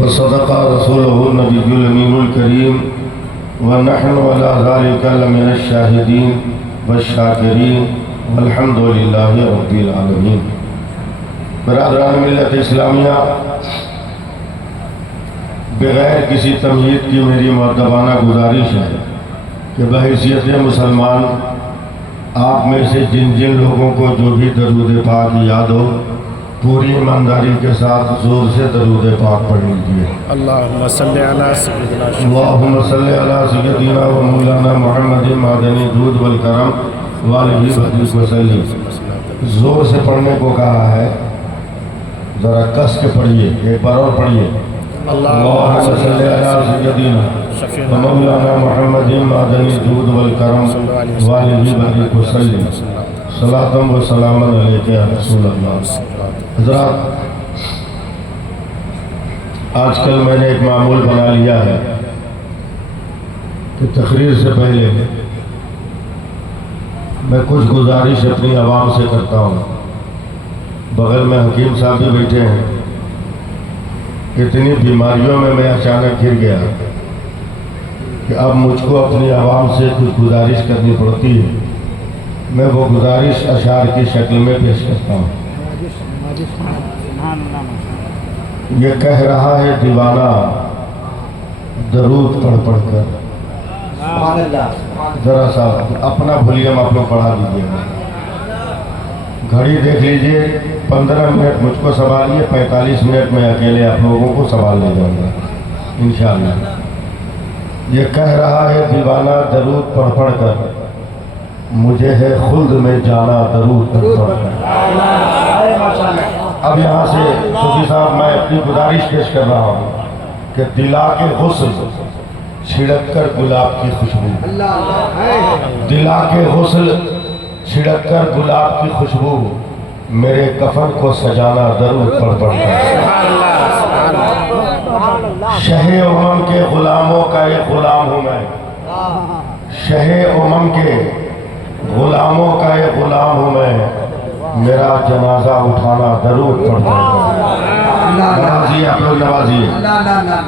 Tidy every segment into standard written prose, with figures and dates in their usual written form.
वसदक़ रसूलुहु नबियुल अमीनुल करीम व नहनु अला ज़ालिका लमिनश शाहिदीन वश्शाकिरीन वल्हम्दुलिल्लाहि रब्बिल आलमीन। बरादरान मिल्लत इस्लामिया, बग़ैर किसी तमहीद की मेरी मुअद्दबाना गुजारिश है कि बहैसियत मुसलमान आप में से जिन जिन लोगों को जो भी दरूद पाक याद हो, पूरी ईमानदारी के साथ जोर से दरूद पाक पढ़ लीजिए। अल्लाहुम्मा सल्ली अला सय्यिदिना अल्लाहुम्मा सल्ली अला सय्यिदिना व मौलाना मुहम्मदिन मादनी दूध वल करम वालिही वसल्लम। जोर से पढ़ने को कहा है, ज़रा कस के पढ़िए, एक बार और पढ़िए। अल्लाहुम्मा सल्ली अला सय्यिदिना व मौलाना मुहम्मदिन मादनी दूध वल करम वालिही वसल्लम। सलातम व सलामन अलैका या रसूल अल्लाह। हज़रात, आजकल मैंने एक मामूल बना लिया है कि तकरीर से पहले मैं कुछ गुजारिश अपनी आवाम से करता हूँ। बगल में हकीम साहब भी बैठे हैं। इतनी बीमारियों में मैं अचानक गिर गया कि अब मुझको अपनी आवाम से कुछ गुजारिश करनी पड़ती है। मैं वो गुजारिश अशार की शक्ल में पेश करता हूँ। ये कह रहा है दीवाना दरूद पढ़ पढ़ कर। जरा सा अपना वॉल्यूम आप लोग बढ़ा दीजिएगा। घड़ी देख लीजिए, 15 मिनट मुझको संभालिए, 45 मिनट में अकेले आप लोगों को संभाल ले जाऊंगा इंशाअल्लाह। ये कह रहा है दीवाना दरूद पढ़ पढ़ कर, मुझे है खुल्द में जाना दरूद पढ़ पढ़ कर। अब यहाँ से सूफी साहब मैं अपनी गुजारिश पेश कर रहा हूँ कि दिला के हुस्न छिड़क कर गुलाब की खुशबू, दिला के हुस्न छिड़क कर गुलाब की खुशबू, मेरे कफन को सजाना दरूद पढ़ पढ़ कर। शहे उमम के गुलामों का ये गुलाम हूँ मैं, शहे उमम के गुलामों का ये गुलाम हूँ मैं, मेरा जनाजा उठाना दरूद पढ़ पढ़ कर। नवाजिए आप लोग, नवाजिए।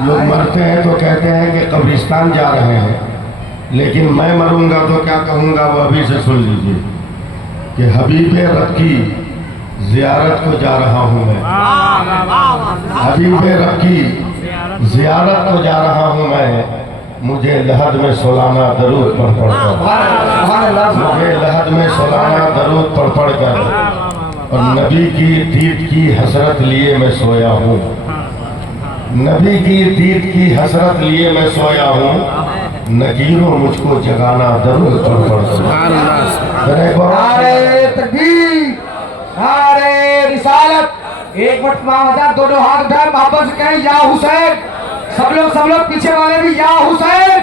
लोग मरते हैं तो कहते हैं कि कब्रिस्तान जा रहे हैं, लेकिन मैं मरूंगा तो क्या कहूँगा वो अभी से सुन लीजिए कि हबीबे रब की ज़ियारत को जा रहा हूँ मैं, हबीबे रब की ज़ियारत को जा रहा हूँ मैं, मुझे लहद में सोलाना दरूद पढ़ पढ़ कर, मुझे लहद में सोलाना दरूद पढ़ पढ़ कर, और नबी की दीद की हसरत लिए मैं सोया हूँ, नबी की दीद की हसरत लिए मैं सोया हूँ, नकीरों मुझको जगाना दरूद पढ़ पढ़ कर। नारे तकबीर, नारे रिसालत। एक मिनट दोनों हाथ उठाए, वापस कहें या हुसैन। सब लोग पीछे वाले भी या हुसैन।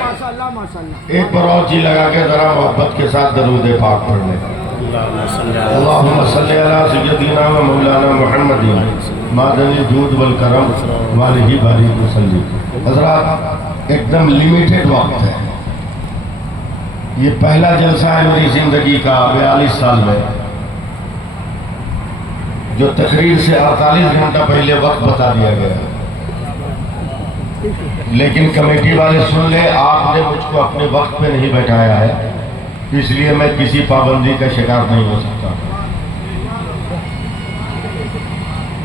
माशाअल्लाह माशाअल्लाह। एक बार और जी लगा के जरा मोहब्बत के साथ दरूद पाक पढ़ लें। अल्लाहुम्मा सल्ली अला सय्यिदिना व मौलाना मुहम्मदिन मादनी दूध वल करम वालिही वसल्लम। हज़रात, एकदम लिमिटेड वक्त है। ये पहला जलसा है मेरी ज़िंदगी का 42 साल में, जो तकरीर से 48 घंटा पहले वक्त बता दिया गया। लेकिन कमेटी वाले सुन ले, आपने मुझको अपने वक्त पे नहीं बैठाया है, इसलिए मैं किसी पाबंदी का शिकार नहीं हो सकता।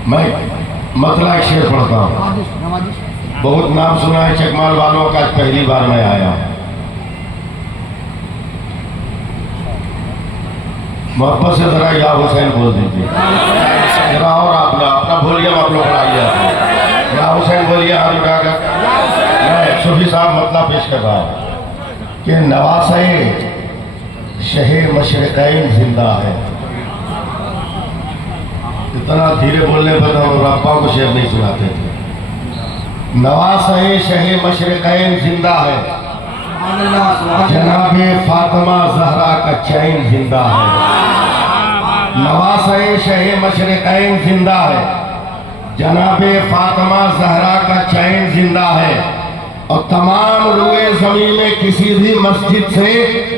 मैं मतला एक शेर पढ़ता हूँ। बहुत नाम सुना है चकमाल वालों का, पहली बार मैं आया हूँ। मोहब्बत से जरा या हुसैन बोल दीजिए जरा, और अपना वॉल्यूम आप लोग बढ़ाइए। या हुसैन बोलिए हाथ उठाकर। मैं सूफी साहब मतलब पेश कर रहा हूँ कि नवासे शहे मशरिक़ैन जिंदा है। इतना धीरे बोलने पर हम रब्बा को शेर नहीं सुनाते थे। नवासे शहे मशरिक़ैन जिंदा है, जनाबे फातिमा ज़हरा का चैन जिंदा है। नवासे शहे मशरिक़ैन जिंदा है, जनाबे फातिमा ज़हरा का चैन जिंदा है, और तमाम रुए ज़मीन में किसी भी मस्जिद से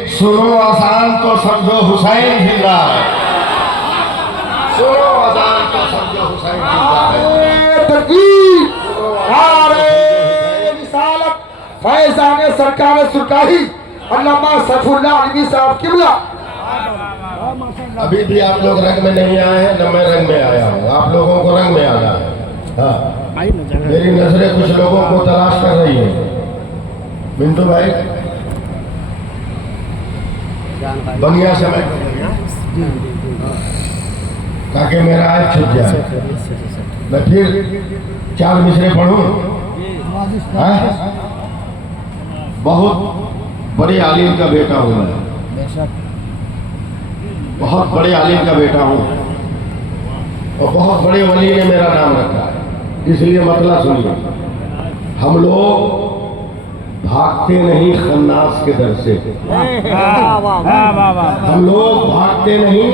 सुनो अज़ान तो समझो हुसैन जिंदा है, सुनो अज़ान तो समझो हुसैन जिंदा है। फैजान सरकार सुरकारी अल्लामा सैफुल्लाह अलवी साहब किबला। अभी भी आप लोग रंग में नहीं आए हैं, न मैं रंग में आया हूँ, आप लोगों को रंग में आना है। हाँ, मेरी नजरें कुछ लोगों को तलाश कर रही है। मिंटू भाई बनिया समय ताकि मेरा आज छूट जाए, मैं फिर 4 मिसरे पढ़ूं। हाँ? बहुत बड़े आलिम का बेटा हूँ मैं, बहुत बड़े आलिम का बेटा हूँ और बहुत बड़े वली ने मेरा नाम रखा है। इसलिए मतलब सुनिए, हम लोग भागते नहीं खन्नास के डर से, हम लोग भागते नहीं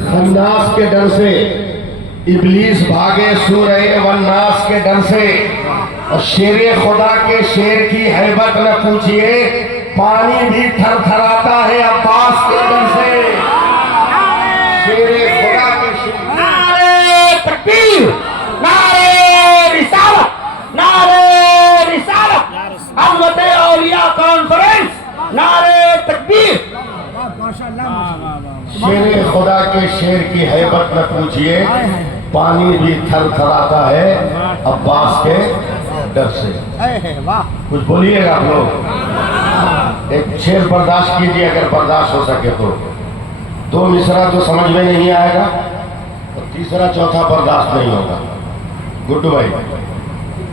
खन्नास के डर से। इब्लीस भागे सूरह वन्नास के डर से, और शेरे खुदा के शेर की हैबत न पूछिए, पानी भी थरथराता है अब्बास के डर से। शेरे खुदा के शेर, नारे तकबीर, नारे रिसालत, नारे रिसालत, हज़रत औलिया कॉन्फ्रेंस, नारे तकबीर। शेरे खुदा के शेर की हैबत न पूछिए, पानी भी थरथराता है अब्बास के डर से। कुछ बोलिएगा आप लोग, एक शेर बर्दाश्त कीजिए अगर बर्दाश्त हो सके तो। 2 मिसरा तो समझ में नहीं आएगा और तीसरा चौथा बर्दाश्त नहीं होगा। गुड्डू भाई,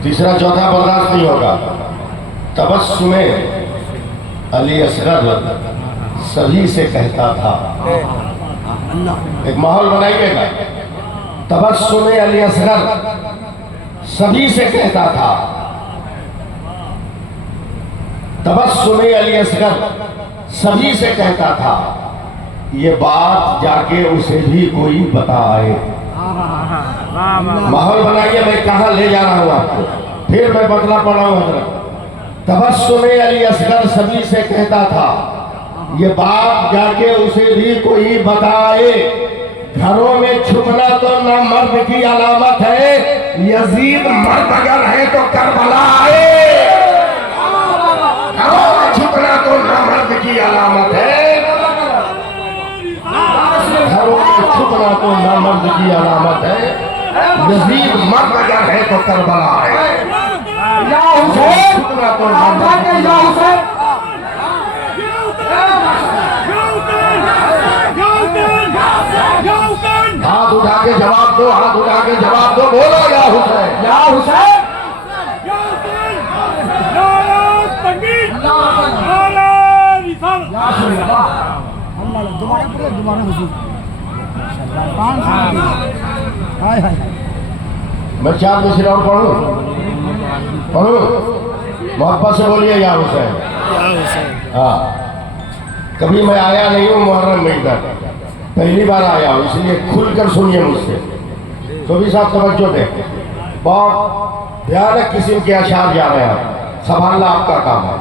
तीसरा चौथा बर्दाश्त नहीं होगा। तबस्सुमे अली असगर सभी से कहता था, एक माहौल बनाइएगा। तबस्सुमे अली असगर सभी से कहता था, तबस्सुमे अली असगर सभी से कहता था, ये बात जाके उसे भी कोई बताए। माहौल बनाइए, मैं कहाँ ले जा रहा हूँ आपको, फिर मैं बदला पड़ा हूँ हजरत। तबस्सुमे अली असगर सभी से कहता था, ये बात जाके उसे भी कोई बताए। घरों में छुपना तो ना मर्द की अलामत है, यजीद मर्द अगर है तो करबला आए। घरों में छुपना तो ना मर्द की अलामत है, घरों में छुपना तो ना मर्द की अलामत है, यजीद मर्द अगर है तो करबला आए। या हुसैन, छुपना तो ना मर्द की या हुसैन। हाथ उठा के जवाब दो, हाथ उठा के जवाब दो, बोलो या हुसैन, या हुसैन। मैं 4 मिसरे और पढ़ूं, मोहब्बत से बोलिए या हुसैन। हाँ, कभी मैं आया नहीं हूँ मुहर्रम में इधर, पहली बार आया हूँ, इसलिए खुलकर सुनिए मुझसे। तो भी साहब तवज्जो दें, बहुत भयानक किस्म के अशार जा रहे हैं, संभालना आपका काम है।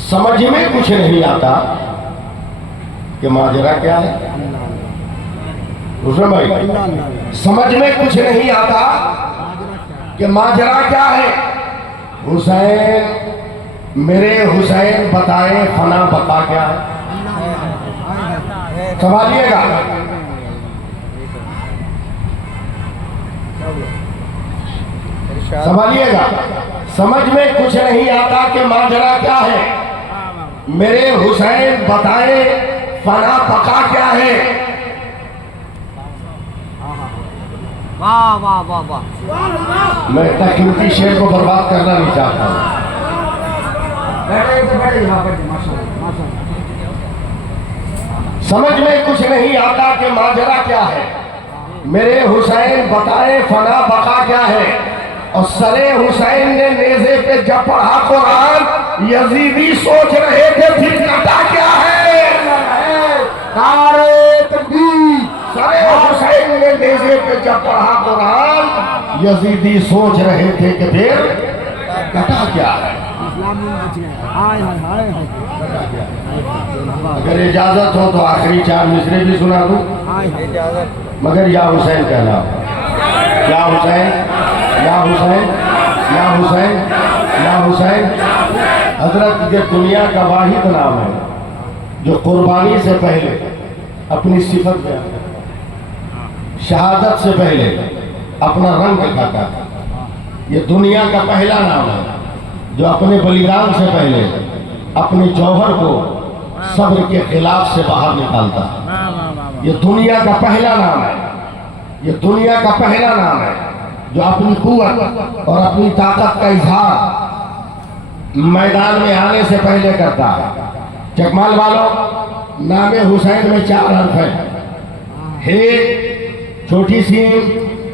समझ में कुछ नहीं आता कि माजरा क्या है। हुसैन भाई, समझ में कुछ नहीं आता कि माजरा क्या है। हुसैन, मेरे हुसैन बताएं फना बका क्या है। संभालिएगा, संभालिएगा। समझ में कुछ नहीं आता कि माजरा क्या है। मेरे हुसैन बताएं फना बका क्या है। वाह वाह वाह वाह। मैं इतना कीमती शेर को बर्बाद करना नहीं चाहता। समझ में कुछ नहीं आता कि माजरा क्या है। मेरे हुसैन बताए फना बका क्या है। और सरे हुसैन ने नेज़े पे जब पढ़ा कुरान, यजीदी सोच रहे थे फिर कटा क्या है। नारे तकबीर। सरे हुसैन ने नेज़े पे जब पढ़ा कुरान, यजीदी सोच रहे थे कि फिर कटा क्या है। अगर इजाजत हो तो आखिरी 4 मिसरे भी सुना दूं, मगर या हुसैन कहना। या हुसैन, या हुसैन, या हुसैन, या हुसैन। हजरत ये दुनिया का वाहिद नाम है जो कुर्बानी से पहले अपनी सिफत बयान करता है, शहादत से पहले अपना रंग दिखाता है। ये दुनिया का पहला नाम है जो अपने बलिदान से पहले अपने जौहर को सब्र के खिलाफ से बाहर निकालता है। ये दुनिया का पहला नाम है, ये दुनिया का पहला नाम है जो अपनी कुव्वत और अपनी ताकत का इजहार मैदान में आने से पहले करता है। चकमाल वालों, नामे हुसैन में 4 हर्फ है। हे छोटी सी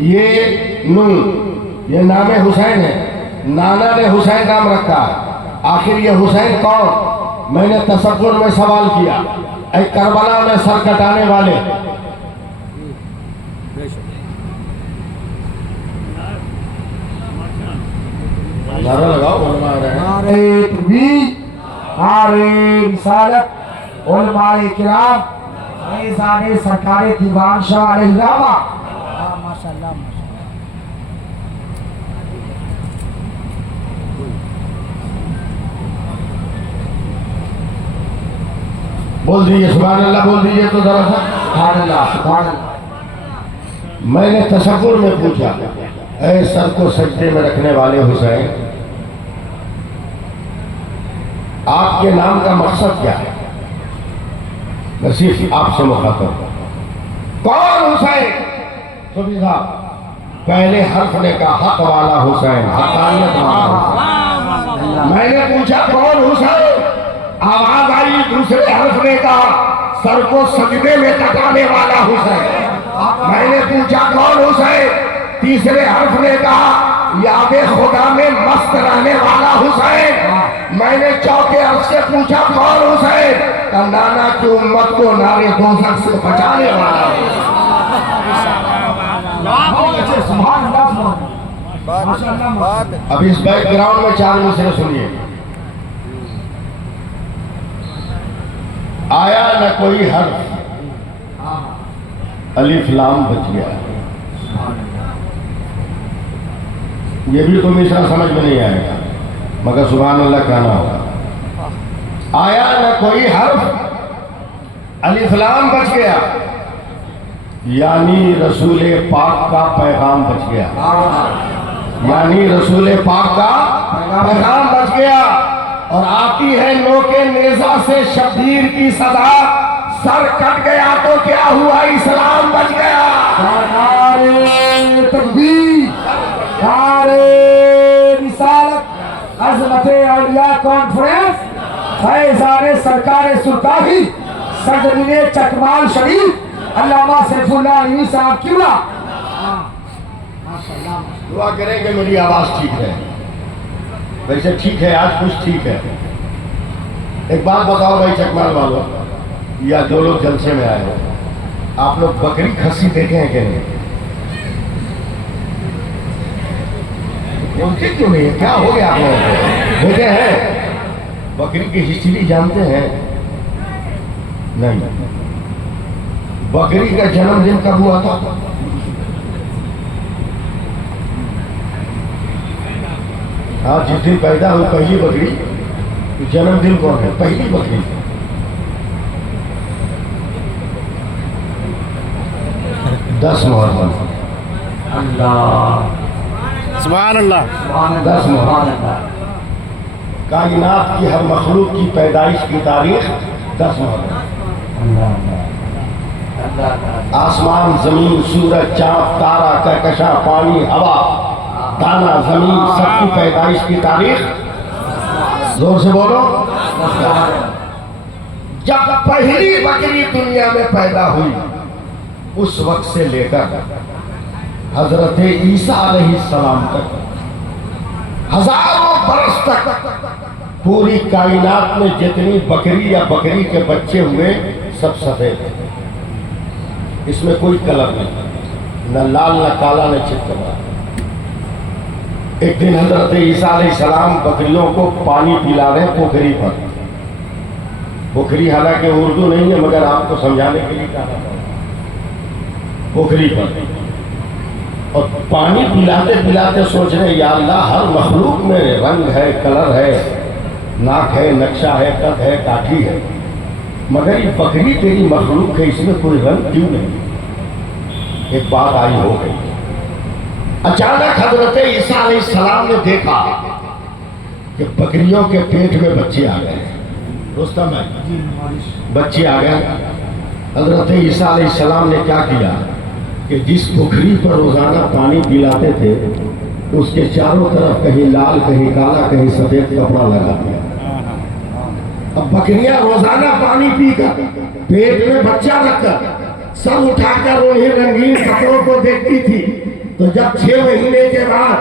ये नून, ये नामे हुसैन है। नाना ने हुसैन नाम रखा। आखिर ये हुसैन कौन? मैंने तसव्वुर में सवाल किया। ऐ करबला में सर कटाने वाले, नारा लगाओ। नारे तकबीर, नारे रिसालत, उलमाए किराम, फैज़ाने सरकारे दीवान शाह अलैहिर्रहमा। माशाल्लाह। बोल दीजिए सुभान अल्लाह, बोल दीजिए तो जरा सा। सुभान अल्लाह, सुभान अल्लाह। मैंने तसव्वुर में पूछा, ऐ सर को सजदे में रखने वाले हुसैन, आपके नाम का मकसद क्या है? मैं सिर्फ आपसे मुखातब हूं। कौन हुसैन? सुबह साहब पहले हर्फ ने कहा हक वाला हुसैन, हकानियत वाला हुसैन। मैंने पूछा कौन हुसैन? आवाज आई दूसरे हर्फ ने कहा सर को सजदे में कटाने वाला हुसैन। मैंने पूछा कौन हुसैन? तीसरे हर्फ ने कहा याद खुदा में मस्त रहने वाला हुसैन। मैंने चौथे हर्फ से पूछा कौन हुसैन? का नाना की उम्मत को नारे दोज़ख से बचाने वाला है। सुभान अल्लाह, सुभान। अब इस बैकग्राउंड में 4 मिसरे सुनिए। आया न कोई हर्फ, अलिफ लाम बच गया। ये भी तो मिसरा समझ में नहीं आएगा, मगर सुभान अल्लाह कहना होगा। आया न कोई हर्फ, अलिफ लाम बच गया, यानी रसूल पाक का पैगाम बच गया। यानी रसूल पाक का पैगाम बच गया। और आती है नोके नेजा से शब्बीर की सदा, सर कट गया तो क्या हुआ, इस्लाम बच गया। नारे तकबीर, नारे रिसालत, अज़मते औलिया कॉन्फ्रेंस, फैज़ाने सरकारे सुल्तानी, सदरीने चकमाल शरीफ, अल्लामा सैफुल्लाह अलवी साहब क्यूला। दुआ करेंगे मेरी आवाज ठीक है। वैसे ठीक है, आज कुछ ठीक है। एक बात बताओ भाई चकमाल वालों, या जो लोग जलसे में आए हो, आप लोग बकरी खस्सी देखे हैं कि नहीं? उनके क्यों नहीं है? क्या हो गया आप लोगों को? देखे हैं? बकरी की हिस्ट्री जानते हैं? नहीं। बकरी का जन्मदिन कब हुआ था? हाँ, जिस दिन पैदा हुई पहली बकरी, जन्मदिन कौन है? पहली बकरी 10 मुहर्रम। सुभान अल्लाह। 10 मुहर्रम। कायनात की हर मखलूक की पैदाइश की तारीख 10 मुहर्रम। आसमान, जमीन, सूरज, चांद, तारा, कहकशा, पानी, हवा, दाना, जमीन, सबकी पैदाइश की तारीख, जोर से बोलो, जब पहली बकरी दुनिया में पैदा हुई उस वक्त से लेकर हजरत ईसा अलैहिस्सलाम तक हजारों बरस तक पूरी कायनात में जितनी बकरी या बकरी के बच्चे हुए सब सफेद थे। इसमें कोई कलर नहीं, न लाल न काला न चितकबरा। एक दिन हजरत ईसा अलैहिस्सलाम बकरियों को पानी पिला रहे पोखरी पर। पोखरी हालांकि उर्दू नहीं है, मगर आपको समझाने के लिए कहा था। पोखरी पर और पानी पिलाते पिलाते सोच रहे या अल्लाह हर मखलूक में रंग है, कलर है, नाक है, नक्शा है, कद है, काठी है, मगर ये बकरी तेरी मखलूक है, इसमें कोई रंग क्यों नहीं। एक बात आई हो गई। अचानक हजरत ईसा अलैहिस्सलाम ने देखा कि बकरियों के पेट में बच्चे आ गए। रुस्तम है, बच्चे आ गए। हजरत ईसा अलैहिस्सलाम ने क्या किया कि जिस पोखरी पर रोजाना पानी पिलाते थे उसके चारों तरफ कहीं लाल, कहीं काला, कहीं सफेद कपड़ा लगा दिया। अब बकरियां रोजाना पानी पीकर पेट में बच्चा रखकर सब उठाकर उन्हीं रंगीन कपड़ों को देखती थी। तो जब 6 महीने के बाद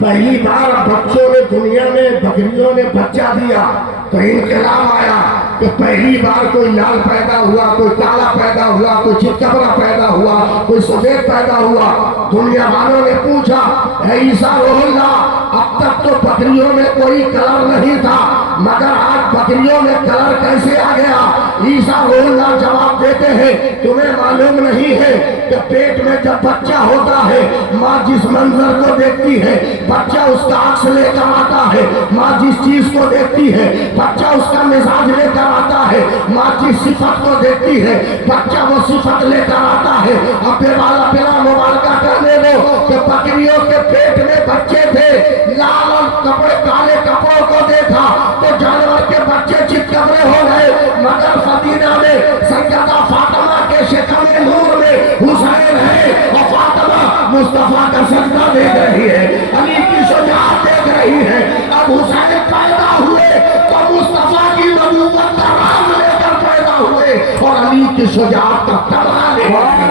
पहली बार बच्चों ने दुनिया में बकरियों ने बच्चा दिया तो इनकलाब आया कि पहली बार कोई लाल पैदा हुआ, कोई काला पैदा हुआ, कोई चितकबरा पैदा हुआ, कोई सफेद पैदा हुआ। दुनिया वालों ने पूछा, ऐ ईसा रोहुल्लाह, अब तक तो बकरियों में कोई कलर नहीं था, मगर आज बकरियों में कलर कैसे आ गया? ईसा रोहुल्लाह जवाब देते हैं, तुम्हें मालूम नहीं है कि पेट में जब बच्चा होता है माँ जिस मंजर को देखती है बच्चा उसका अक्स लेकर आता है, माँ जिस चीज को देखती है बच्चा उसका मिजाज लेकर आता है, माँ जिस सिफत को देखती है बच्चा वो सिफत लेकर आता है। अब वाला बिना मुबारका करने दो कि बकरियों के पेट में बच्चे थे, लाल और कपड़े काले कपड़ों को देखा तो जानवर के बच्चे चितकबरे हो गए, मगर मदीना में सैयदा फातिमा के शिकम नूर में हुसैन है और फातिमा मुस्तफा का सजदा देख रही है, अली की शुजाअत देख रही है। अब हुसैन पैदा हुए तो मुस्तफा की नबूवत का राज लेकर पैदा हुए और अली की शुजाअत का तमगा लेकर।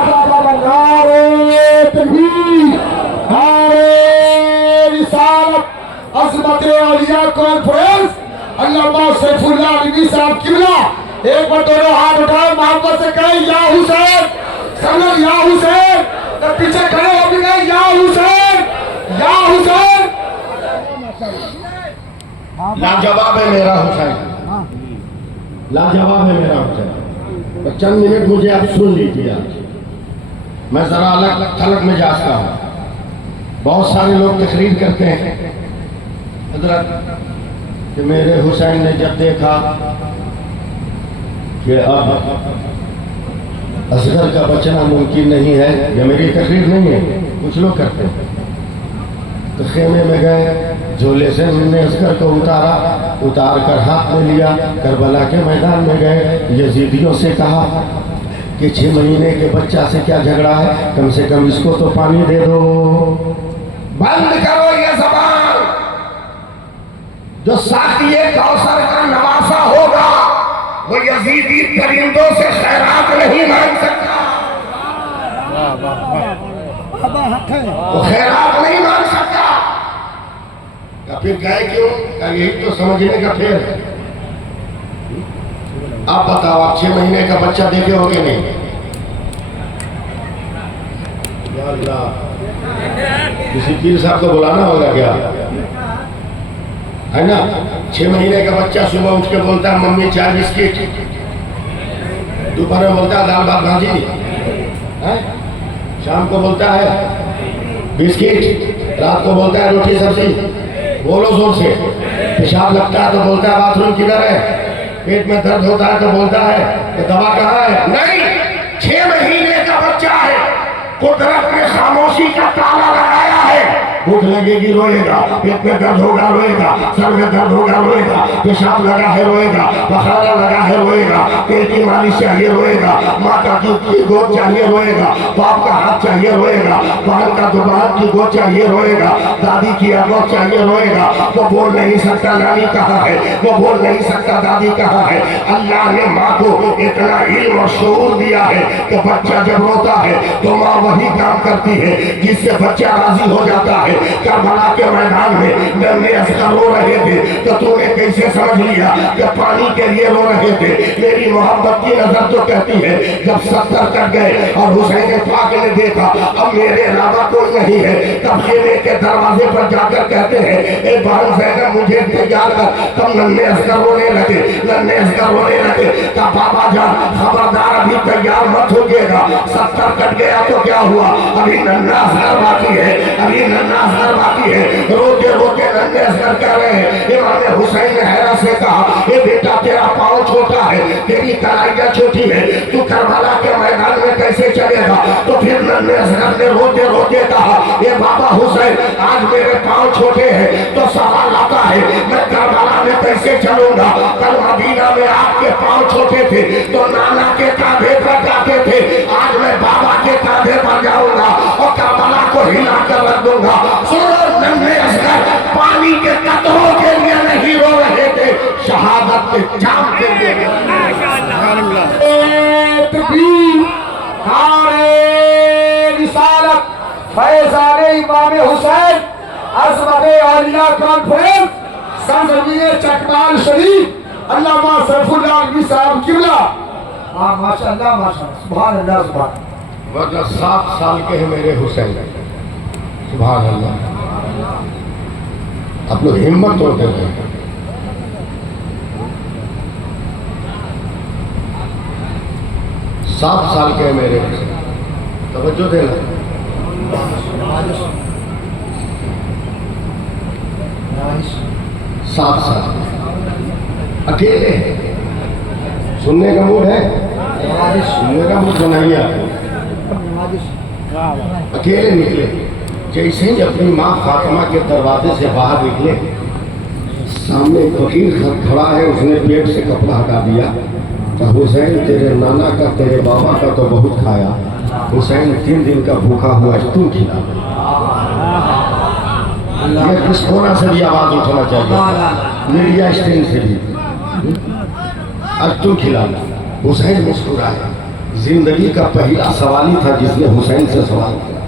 अज़मत औलिया कॉन्फ्रेंस अल्लामा सैफुल्लाह रिज़वी साहब किबला, एक बार दोनों हाथ उठाए मोहब्बत से कहें या हुसैन, सब लोग या हुसैन, तो पीछे खड़े हो भी गए या हुसैन, या हुसैन। लाजवाब है मेरा हुसैन, लाजवाब है मेरा हुसैन। तो चंद मिनट मुझे आप सुन लीजिए। आज मैं जरा अलग थलग में जाता हूँ। बहुत सारे लोग तकरीर करते हैं हजरत कि मेरे हुसैन ने जब देखा कि अब असगर का बचना मुमकिन नहीं है, ये मेरी तकरीर नहीं है, कुछ लोग करते हैं, तो खेमे में गए, झोले से उन्होंने असगर को उतार कर हाथ में लिया, करबला के मैदान में गए, यजीदियों से कहा कि 6 महीने के बच्चा से क्या झगड़ा है, कम से कम इसको तो पानी दे दो। बंद करो ये ज़बान, जो साक़िए कौसर का नवासा होगा वो यजीदी परिंदों से खैरात नहीं मांग सकता, वो खैरात नहीं मांग सकता। या फिर कहे क्यों? यही तो समझने का फेर है। आप बताओ, आप 6 महीने का बच्चा देखे होगे नहीं? या अल्लाह, किसी पीर साहब को बुलाना होगा क्या, है ना? 6 महीने का बच्चा सुबह उठ के बोलता है मम्मी चाय बिस्किट, दोपहर में बोलता है दाल भात भाजी, शाम को बोलता है बिस्किट, रात को बोलता है रोटी सब्जी। बोलो जोर से। पेशाब लगता है तो बोलता है बाथरूम किधर है, पेट में दर्द होता है तो बोलता है कि दवा कहाँ है। नहीं, 6 महीने का बच्चा है, कुदरत ने खामोशी का ताला लगाया है। भूख लगेगी रोएगा, पेट में दर्द होगा रोएगा, सर में दर्द होगा रोएगा, पेशाब लगा है रोएगा, बखारा लगा है रोएगा, पेट की मालिश चाहिए रोएगा, माँ का दूध की गोद चाहिए रोएगा, बाप का हाथ चाहिए रोएगा, बहन का दुबार की गोद चाहिए रोएगा, दादी की आगोद चाहिए रोएगा। वो बोल नहीं सकता नानी कहाँ है, वो बोल नहीं सकता दादी कहाँ है। अल्लाह ने माँ को इतना इल्म और शऊर दिया है कि बच्चा जब रोता है तो माँ वही काम करती है जिससे बच्चा राजी हो जाता है। करबला के मैदान में नन्हे असगर रो रहे थे तो तूने कैसे समझ लिया कि पानी के लिए रो रहे थे? मेरी मोहब्बत की नजर तो कहती है जब 70 कट गए और हुसैन पाक ने देखा अब मेरे अलावा कोई नहीं है, तब खेमे के दरवाजे पर जाकर कहते हैं ए बहन ज़ैनब मुझे तैयार कर। तब नन्हे असगर रोने लगे, नन्हे असगर रोने लगे। कहा बाबा जान खबरदार अभी तैयार मत होइएगा, 70 कट गया तो क्या हुआ, अभी नन्हा असगर बाकी है, अभी नन्हा असगर बाकी है। रोते रोते नन्हे असगर कह रहे हैं इमाम हुसैन ने हैरा से कहा ये बेटा तेरा पाँव छोटा है, तेरी कलाइयाँ छोटी है, तू करबला के मैदान में कैसे चलेगा? तो फिर नन्हे असगर ने रोते रोते कहा ये बाबा हुसैन आज मेरे पाँव छोटे हैं तो सवाल आता है मैं करबला में कैसे चलूंगा? कल मदीना में आपके पाँव छोटे थे तो नाना के कांधे पर जाते थे, आज मैं बाबा के कांधे पर जाऊंगा और करबला को हिला कर रख दूंगा। सुनो नन्हे असगर पानी के कतरों के लिए नहीं रो रहे थे, शहादत के जाम के लिए। तकबीर, नारे रिसालत, फैज़ाने इमाम हुसैन, अज़मत औलिया कॉन्फ्रेंस, संसदीय चकमाल शरीफ, अल्लामा सैफुल्लाह अलवी साहब किबला। माशाअल्लाह माशाअल्लाह, सुभान अल्लाह सुभान। वरना 7 साल के हैं मेरे हुसैन, सुभान अल्लाह। आप लोग हिम्मत होते हैं। 7 साल के हैं मेरे हुसैन, तवज्जो देना। 7 साल अकेले, सुनने का मूड है, सुनने का मूड बनाइए आप। अकेले निकले, जैसे ही अपनी माँ फातिमा के दरवाजे से बाहर निकले सामने एक फकीर खड़ा है, उसने पेट से कपड़ा हटा दिया। तो हुसैन तेरे नाना का तेरे बाबा का तो बहुत खाया, हुसैन 3 दिन का भूखा हुआ, तुम खिला। ये किस कोना से भी आवाज उठाना चाहिए, मीडिया स्टैंड से भी, आज तुम खिलाना। हुसैन मुस्कुराया, जिंदगी का पहला सवाल ही था जिसने हुसैन से सवाल किया।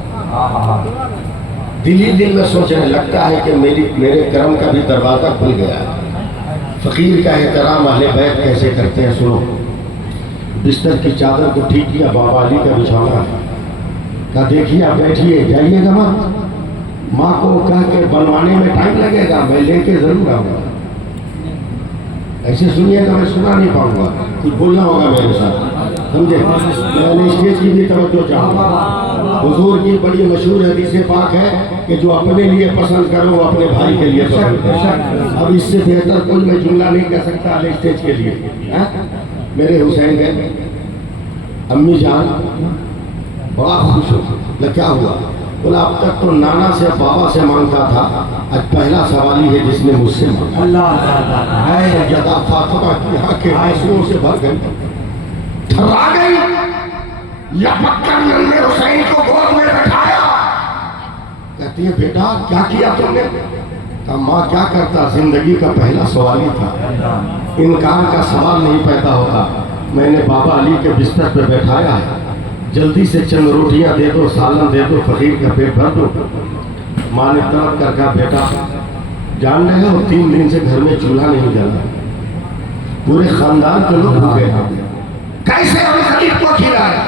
दिल ही दिल में सोचने लगता है कि मेरे करम का भी दरवाज़ा खुल गया है। फ़कीर का एहतराम अहले बैत कैसे करते हैं सुनो। बिस्तर की चादर को ठीक किया, बाबा अली का बिछौना है, कहा देखिए आप बैठिए, जाइएगा मत, माँ को कह के बनवाने में टाइम लगेगा, मैं लेके ज़रूर आऊँगा। ऐसे सुनिएगा, मैं सुना नहीं पाऊँगा, कुछ बोलना होगा मेरे साथ, समझे। मैंने स्टेज की भी तवज्जो चाहूँगा। हुजूर की बड़ी मशहूर हदीस पाक है कि जो अपने लिए पसंद करो वो अपने भाई के लिए पसंद करो। अब इससे बेहतर कोई मैं जुमला नहीं कह सकता अली स्टेज के लिए। मेरे हुसैन गए, अम्मी जान बड़ा खुश हो, क्या हुआ? बोला अब तक तो नाना से बाबा से मांगता था, आज पहला सवाल ही है जिसने मुझसे मांगा। फातिमा की आंखें आंसुओं से भर गई, थर्रा गई, लपक कर नन्हे हुसैन को गोद में बैठाया। कहती है बेटा क्या किया तुमने? कहा माँ क्या करता, जिंदगी का पहला सवाल ही था, इनकार का सवाल नहीं पैदा होता। मैंने बाबा अली के बिस्तर पर बैठाया है, जल्दी से चंद रोटियां दे दो, सालन दे दो, फकीर का पेट भर दो। माँ ने तलब कर कहा बेटा जान रहे हो 3 दिन से घर में चूल्हा नहीं जला, पूरे खानदान के लोग भूखे हैं, कैसे हम फकीर को खिलाया?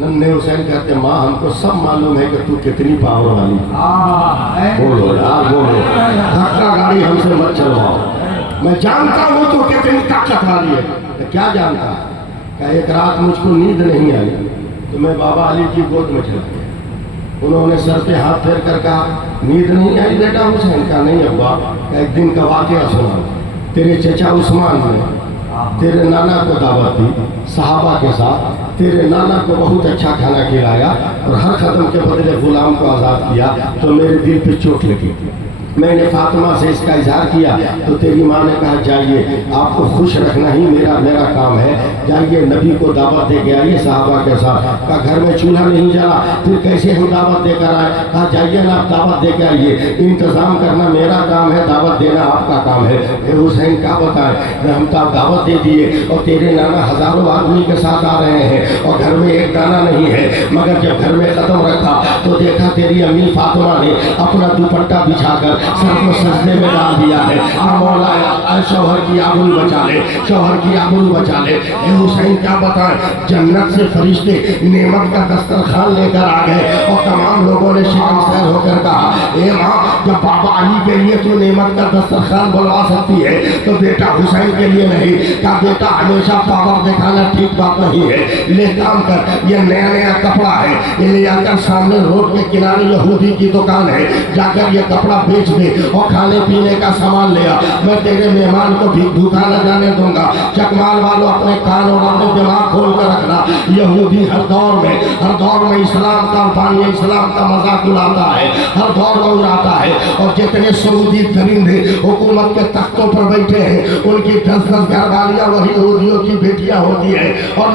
नन्हे हुसैन कहते माँ हमको सब मालूम है कि तू कितनी पावर वाली है। बोलो यार बोलो, धक्का गाड़ी हमसे मत चलवाओ, मैं जानता हूँ तो कितनी ताकत वाली है। तो क्या जानता? एक रात मुझको नींद नहीं आई तो मैं बाबा अली की गोद में चला गया। उन्होंने सर पे हाथ फेर कर कहा नींद नहीं आई बेटा हुसैन? का नहीं अब्बा, एक दिन का वाकया सुना, तेरे चचा उस्मान ने तेरे नाना को दावत दी सहाबा के साथ, तेरे नाना को बहुत अच्छा खाना खिलाया और हर कदम के बदले गुलाम को आज़ाद किया, तो मेरे दिल पे चोट लगी, मैंने फातिमा से इसका इजहार किया तो तेरी माँ ने कहा जाइए, आपको खुश रखना ही मेरा काम है, जाइए नबी को दावत दे के आइए साहबा के साथ। कहा घर में चूल्हा नहीं जला, फिर कैसे हम दावत देकर आए? कहा जाइए ना, आप दावत दे के आइए, इंतज़ाम करना मेरा काम है, दावत देना आपका काम है। हुसैन क्या बताएं, हम तो दावत दे दिए और तेरे नाना हजारों आदमी के साथ आ रहे हैं और घर में एक दाना नहीं है। मगर जब घर में कदम रखा तो देखा तेरी अम्मी फातिमा ने अपना दुपट्टा बिछाकर सर को सजदे में डाल दिया है। मौला शौहर की आबरू बचा ले, शौहर की आबरू बचा ले। हुसैन क्या बताएं, जन्नत से फरिश्ते नेमत का दस्तरखान लेकर आ गए और तमाम लोगों ने शर्मसार होकर कहा, ए माँ, जब बाबा अली के लिए तू नेमत का दस्तरखान बुलवा सकती है तो बेटा हुसैन के लिए नहीं। क्या बेटा हमेशा पावर दिखाना ठीक बात नहीं है। ले काम कर, ये नया नया कपड़ा है, ये ले आकर सामने रोड के किनारे यहूदी की दुकान है, जाकर ये कपड़ा बेच दे और खाने पीने का सामान ले आ। मैं तेरे मेहमान को भी भूखा न जाने दूंगा। चकमाल वालों अपने कान और अपने दिमाग खोल कर रखना। यहूदी हर दौर में इस्लाम का पानी इस्लाम का मजाक उड़ाता है, हर दौर में उड़ाता है। और जितने सऊदी दरिंदे हुकूमत के तख्तों पर बैठे हैं उनकी 10-10 घरवालियाँ वही यहूदियों की बेटियां होती है और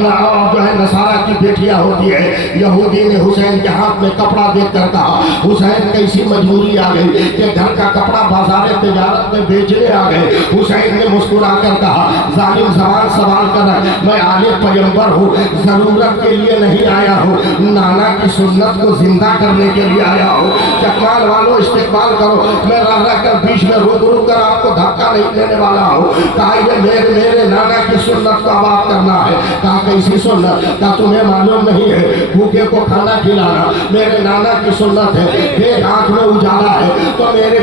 जो है नसारा की बेटियां होती है। यहूदी ने हुसैन के हाथ में कपड़ा देकर कहा, हुसैन कैसी मजबूरी आ गई कि घर का कपड़ा बाजार तिजारत में बेचने आ गए। हुसैन ने मुस्कुरा कर कहा, जालिम ज़बान संभाल कर, मैं आले पैगंबर हूँ, जरूरत के लिए नहीं आया हूँ, नाना की सुन्नत को जिंदा करने के लिए आया हूँ। चकमाल वालों इस्तेमाल करो, मैं रह कर बीच में रुक कर आपको धक्का नहीं देने वाला हूँ। कहा ये मेरे नाना की सुन्नत को आबाद करना है। कहा कैसी सुन्नत? कहा तुम्हें मालूम नहीं है, भूखे को खाना खिलाना मेरे नाना की सुन्नत है। एक आंख में उजाला है तो मेरे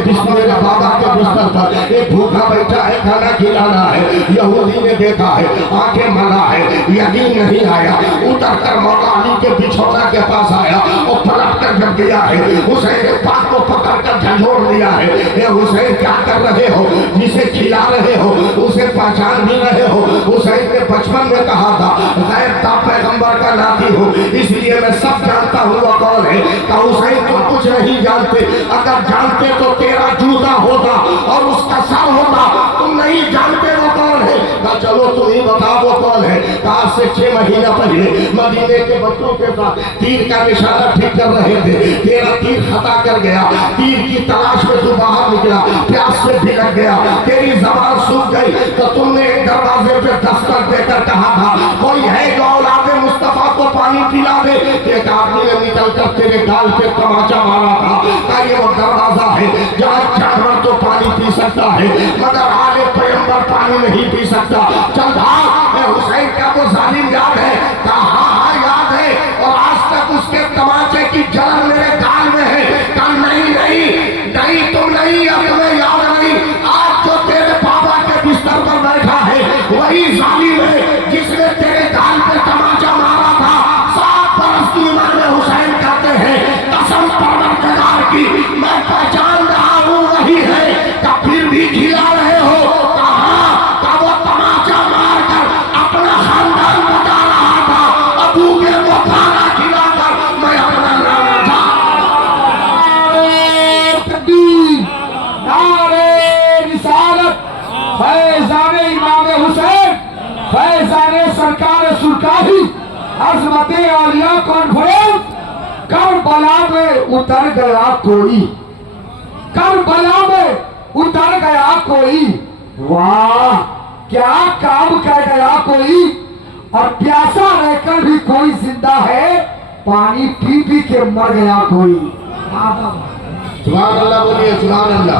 बाबा के बिस्तर पर एक भूखा बैठा है, खाना खिलाना है। यहूदी ने देखा है, आंखें मना है, यकीन नहीं आया, उतर कर मौला अली के बिछौना के पास आया और पलट कर जब गया है हुसैन के पास को पकड़ कर झंझोड़ दिया है। ये हुसैन क्या कर रहे हो? जिसे खिला रहे हो उसे पहचान भी रहे हो? हुसैन ने बचपन में कहा था, गैर था पैगंबर का नाती हूँ, इसलिए मैं सब जानता हूँ वो कौन है। कहा हुसैन तुम कुछ नहीं जानते, अगर जानते तो तेरा जूता होता और उसका सर होता, तुम नहीं जानते वो कौन है। कहा चलो तुम ही बताओ वो कौन है। कहा से 6 महीना पहले मदीने के बच्चों के साथ तीर का निशाना ठीक कर रहे थे, तेरा तीर खता कर गया, तीर की तलाश में तू बाहर निकला, प्यास से भिलक गया, तेरी जबान सूख गई तो तुमने एक दरवाजे पे दस्तक देकर कहा था, कोई है जो औलादे मुस्तफा को पानी पिला दे। एक आदमी ने निकल कर तेरे गाल पे तमाचा मारा था। कहा ये वो दरवाजा है जहाँ जानवर तो पानी पी सकता है मगर आले पैगंबर पानी नहीं पी सकता। चल भाग। हुसैन का वो जालिम याद है? कहा हाँ याद है, और आज तक उसके तमाचे की जलन मेरे गाल में है। कहा नहीं तुम नहीं, अब तुम्हें याद नहीं, आज जो तेरे बाबा के बिस्तर पर बैठा है वही जालिम है जिसने तेरे गाल पे तमाचा मारा था। 7 बरस की उम्र में हुसैन कहते हैं, कसम परवरदिगार की मैं पहचान रहा हूँ वही है। का फिर भी खिला रहे हो? कहा वो तमाचा मार कर अपना खानदान बचा रहा था, अबू के वो खाना खिलाकर मैं अपना नाना था। फैज़ाने इमाम हुसैन, फैज़ाने सरकार सुल्तानी, अज़मते औलिया कॉन्फ्रेंस। करबला में उतर गया कोई, करबला में उतर गया कोई, वाह क्या काम कर गया कोई, और प्यासा रहकर भी कोई जिंदा है, पानी पी पी के मर गया कोई। सुभान अल्लाह बोलिए, सुभान अल्लाह।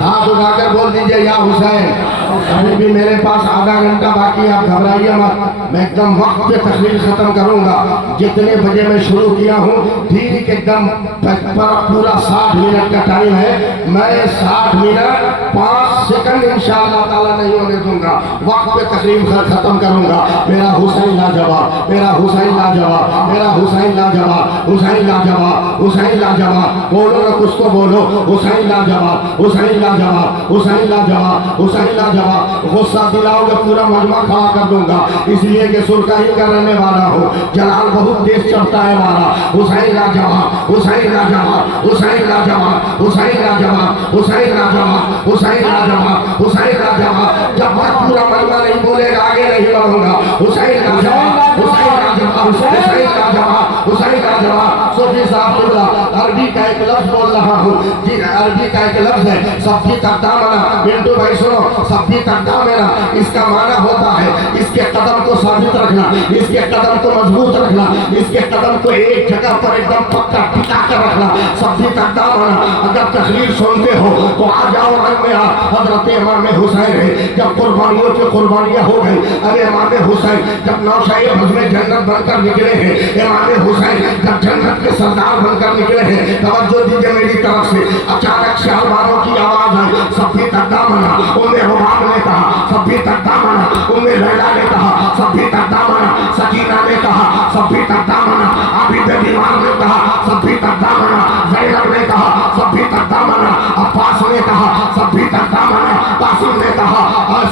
हाथ उठाकर बोल दीजिए या हुसैन। अभी भी मेरे पास आधा घंटा बाकी है, आप घबराइए मत, मैं एकदम वक्त पे तकरीर खत्म करूंगा। जितने बजे मैं शुरू किया हूँ ठीक एकदम पूरा 60 मिनट का टाइम है। मैं 60 मिनट 5 सेकंड इंशाअल्लाह ताला नहीं होने दूंगा। वक्त पे तकरीब खत्म करूंगा। मेरा हुसैन लाजवाब, मेरा हुसैन लाजवाब, मेरा हुसैन लाजवाब, हुसैन लाजवाब, हुसैन लाजवाब। बोलो ना कुछ तो बोलो। हुसैन लाजवाब, हुसैन लाजवाब, हुसैन लाजवाब, हुसैन लाजवाब। गुस्सा दिलाओगे पूरा मजमा खड़ा कर दूंगा, इसलिए कि सुरकाही का रहने वाला हो। जलाल बहुत तेज चढ़ता है हमारा। हुसैन लाजवाब, हुसैन लाजवाब, हुसैन लाजवाब, हुसैन लाजवाब, हुसैन लाजवाब, हुसैन लाजवाब, हुसैन लाजवाब। जब तक पूरा मजमा नहीं बोलेगा आगे नहीं बढ़ूंगा। हुसैन लाजवाब, हुसैन लाजवाब, हुसैन लाजवाब, हुसैन लाजवाब। सूफी साहब बोला, अरबी का एक लफ्ज बोल रहा हूँ जी, अरबी का एक लफ्ज है सब्जी तकदा मना। बिंदु भाई सुनो, सब्जी तकदा मेरा इसका माना होता है इसके कदम को साबित रखना, इसके कदम को मजबूत रखना, इसके कदम को एक जगह पर एकदम पक्का टिका कर रखना। सब्जी तकदा मना। अगर तकरीर सुनते हो तो आ जाओ रंग में। हजरत इमाम हुसैन है जब कुर्बानियों की कुर्बानियां हो गई। अरे इमाम हुसैन जब नौशाही में जन्नत बनकर निकले हैं, इमाम हुसैन जब जन्नत के सरदार बनकर निकले हैं। तवज्जो दीजिए मेरी तरफ से। अचानक शहरवारों की आवाज आई, सब्जी तकदा मना। उन्हें रुबाब ने कहा, सब्जी तकदा मना। उन्हें लैला ने कहा, सब्जी तकदा मना। सकीना ने कहा, सब्जी तकदा मना। आबिद बीमार ने कहा, सब्जी तकदा मना। ज़ैनब ने कहा, सब्जी तकदा मना। अब्बास ने कहा, सब्जी तकदा मना। कासिम ने कहा,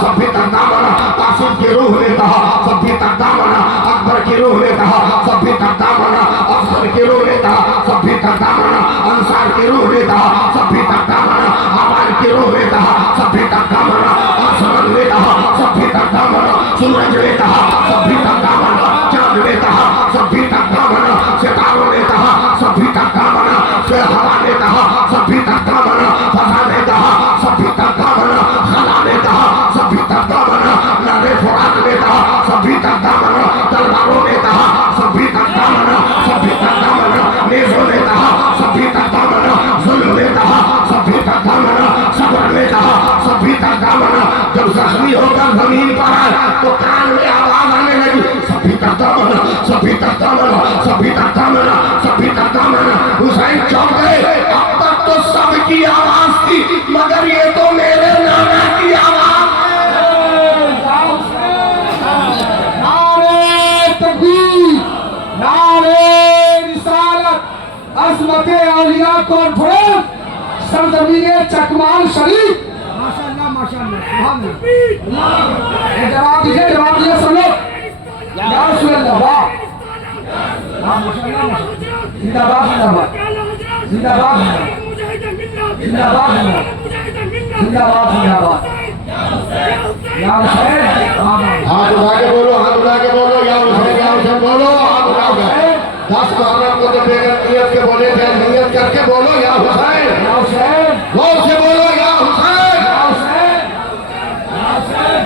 सब्जी तकदा मना। कासिम की रूह ने कहा, सब्जी तकदा मना। अकबर की रूह ने कहा, सब्जी तकदा मना। अफसर की रूह ने कहा, सब्जी तकदा मना। अंसार की रूह ने कहा, सब्जी तकदा मना। आवान की रूह ने कहा, सब्जी तकदा मना। आसमान ने कहा, सब्जी तकदा मना। सूरज ने कहा, सब्जी तकदा मना। चांद ने कहा, सब्जी तकदा मना। सितारों ने कहा, सब्जी तकदा मना। फिर हवा ने कहा, सब्जी तकदा मना। फजा ने कहा, सब्जी तकदा मना। खला ने कहा, सब्जी तकदा मना। नारे फुरात ने कहा, सब्जी तकदा मना। तलवारों ने कहा, सब्जी तकदा मना। सब्जी तकदा मना। नेज़ों ने कहा, सब्जी तकदा मना। जुल्म ने कहा, सब्जी तकदा मना। सब्र ने कहा, सब्जी तकदा मना। जब जख्मी होकर जमीन पर आए तो कान में आवाज आने लगी, सब्जी तकदा मना, सब्जी तकदा मना, सब्जी तकदा मना, सब्जी तकदा मना। हुसैन चौंक गए। अब तक तो सबकी आवाज थी, मगर ये तो मेरे नाना की आवाज है। नारे तकबीर, नारे रिसालत, अज़मत औलिया कॉन्फ्रेंस, सरजमीन चकमाल शरीफ। माशाअल्लाह माशाअल्लाह सुभान अल्लाह। जवाब दीजिए सब लोग। या रसूल अल्लाह, वाह माशाअल्लाह। जिंदाबाद जिंदाबाद जिंदाबाद जिंदाबाद जिंदाबाद जिंदाबाद। या हुसैन, हाथ उठा के बोलो, हाथ उठा के बोलो, या हुसैन, या हुसैन बोलो। हाथ उठा के 10 मुहर्रम को तो बेगम नियत के बोले थे, नियत करके बोलो या हुसैन, या हुसैन, जोर से बोलो या हुसैन। या हुसैन, या हुसैन।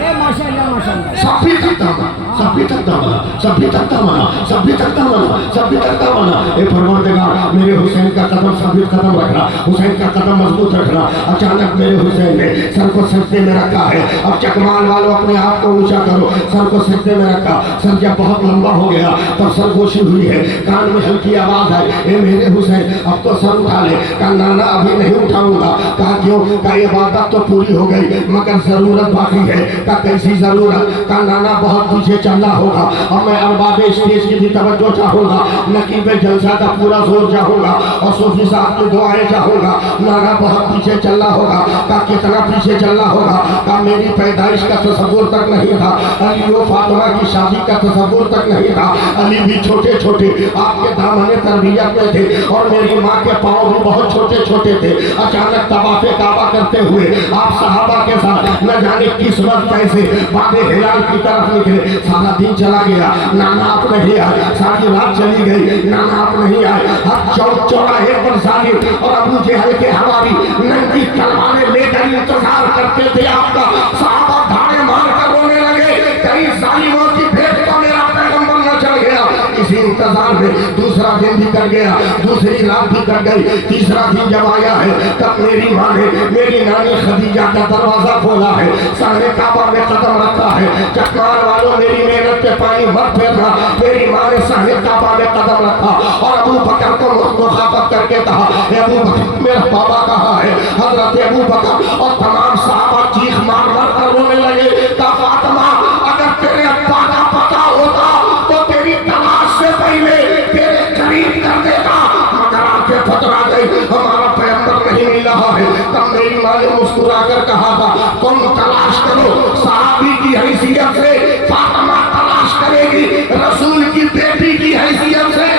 ये माशाअल्लाह माशाअल्लाह। सभी तकदा मना, सभी तकदा मना, सभी तकदा मना, सभी तकदा मना, सभी तकदा मना। ए परवरदिगार मेरे हुसैन का कदम साबित कदम रखना, हुसैन का कदम मजबूत रखना। अचानक मेरे हुसैन ने सर को सजदे में रखा है। अब चकमाल वालों अपने आप को ऊंचा करो। सर को सजदे में रखा। सर जब बहुत लंबा हो गया तब सरगोशी हुई है। कान में हल्की आवाज आई, ए मेरे हुसैन अब तो सर उठा ले। कहा नाना अभी नहीं उठाऊंगा। कहा क्यों? का इबादत तो पूरी हो गई मगर जरूरत बाकी है। का कैसी जरूरत? का नाना बहुत पीछे चलना होगा और मैं अरबाब स्टेज की भी तवज्जो चाहूंगा, नकीब जलसा का पूरा जोर चाहूंगा और सूफी साहब की दुआएं चाहूंगा। नाना बहुत पीछे चलना होगा। का कितना पीछे चलना होगा? का मेरी पैदाइश का तसव्वुर तक नहीं था। अली व फातिमा की शादी का तसव्वुर तक नहीं था। अली भी छोटे छोटे आपके दामने तरबियत में थे और मेरी माँ के पाँव भी बहुत छोटे छोटे थे। अचानक तवाफ़े काबा करते हुए आप सहाबा के साथ न जाने किस वक्त कैसे वादे हिलाल की तरफ निकले। सारा दिन चला गया, नाना आप नहीं आए। सारी रात चली गई, नाना आप नहीं आए। हर चौक चौराहे पर जालिम और अबू जहल के हवारी नंगी तलवारें लेकर इंतजार करते थे आपका। सहाबा धाड़े मार कर रोने लगे, कहीं जालिमों की भेंट का मेरा पैगंबर न चढ़ गया। इसी इंतजार माने दूसरा दिन भी कट गया, दूसरी रात भी कट गई, तीसरा दिन जब आया है तब मेरी माँ ने मेरी नानी खदीजा का दरवाजा खोला है, सामने काबा में कदम रखा है। चकमान वालों मेरी मेहनत पे पानी मत फेरना, मेरी माँ ने सामने काबा में कदम रखा और अबू बकर को मुखातब करके कहा, अबू बकर मेरा बाबा कहाँ है? हजरत अबू बकर और तमाम साहबा चीख मार मार कर रोने लगे। कहा फातिमा अगर तेरे अब्बा का पता होता तो तेरी तलाश से पहले तेरे करीब कर देता, मगर आंखें फतरा गई, हमारा पैगंबर नहीं मिल रहा है। तब मेरी माँ ने मुस्कुरा कर कहा था तुम तलाश करो, साहबी की हैसियत से फातिमा तलाश करेगी, रसूल की बेटी की हैसियत से।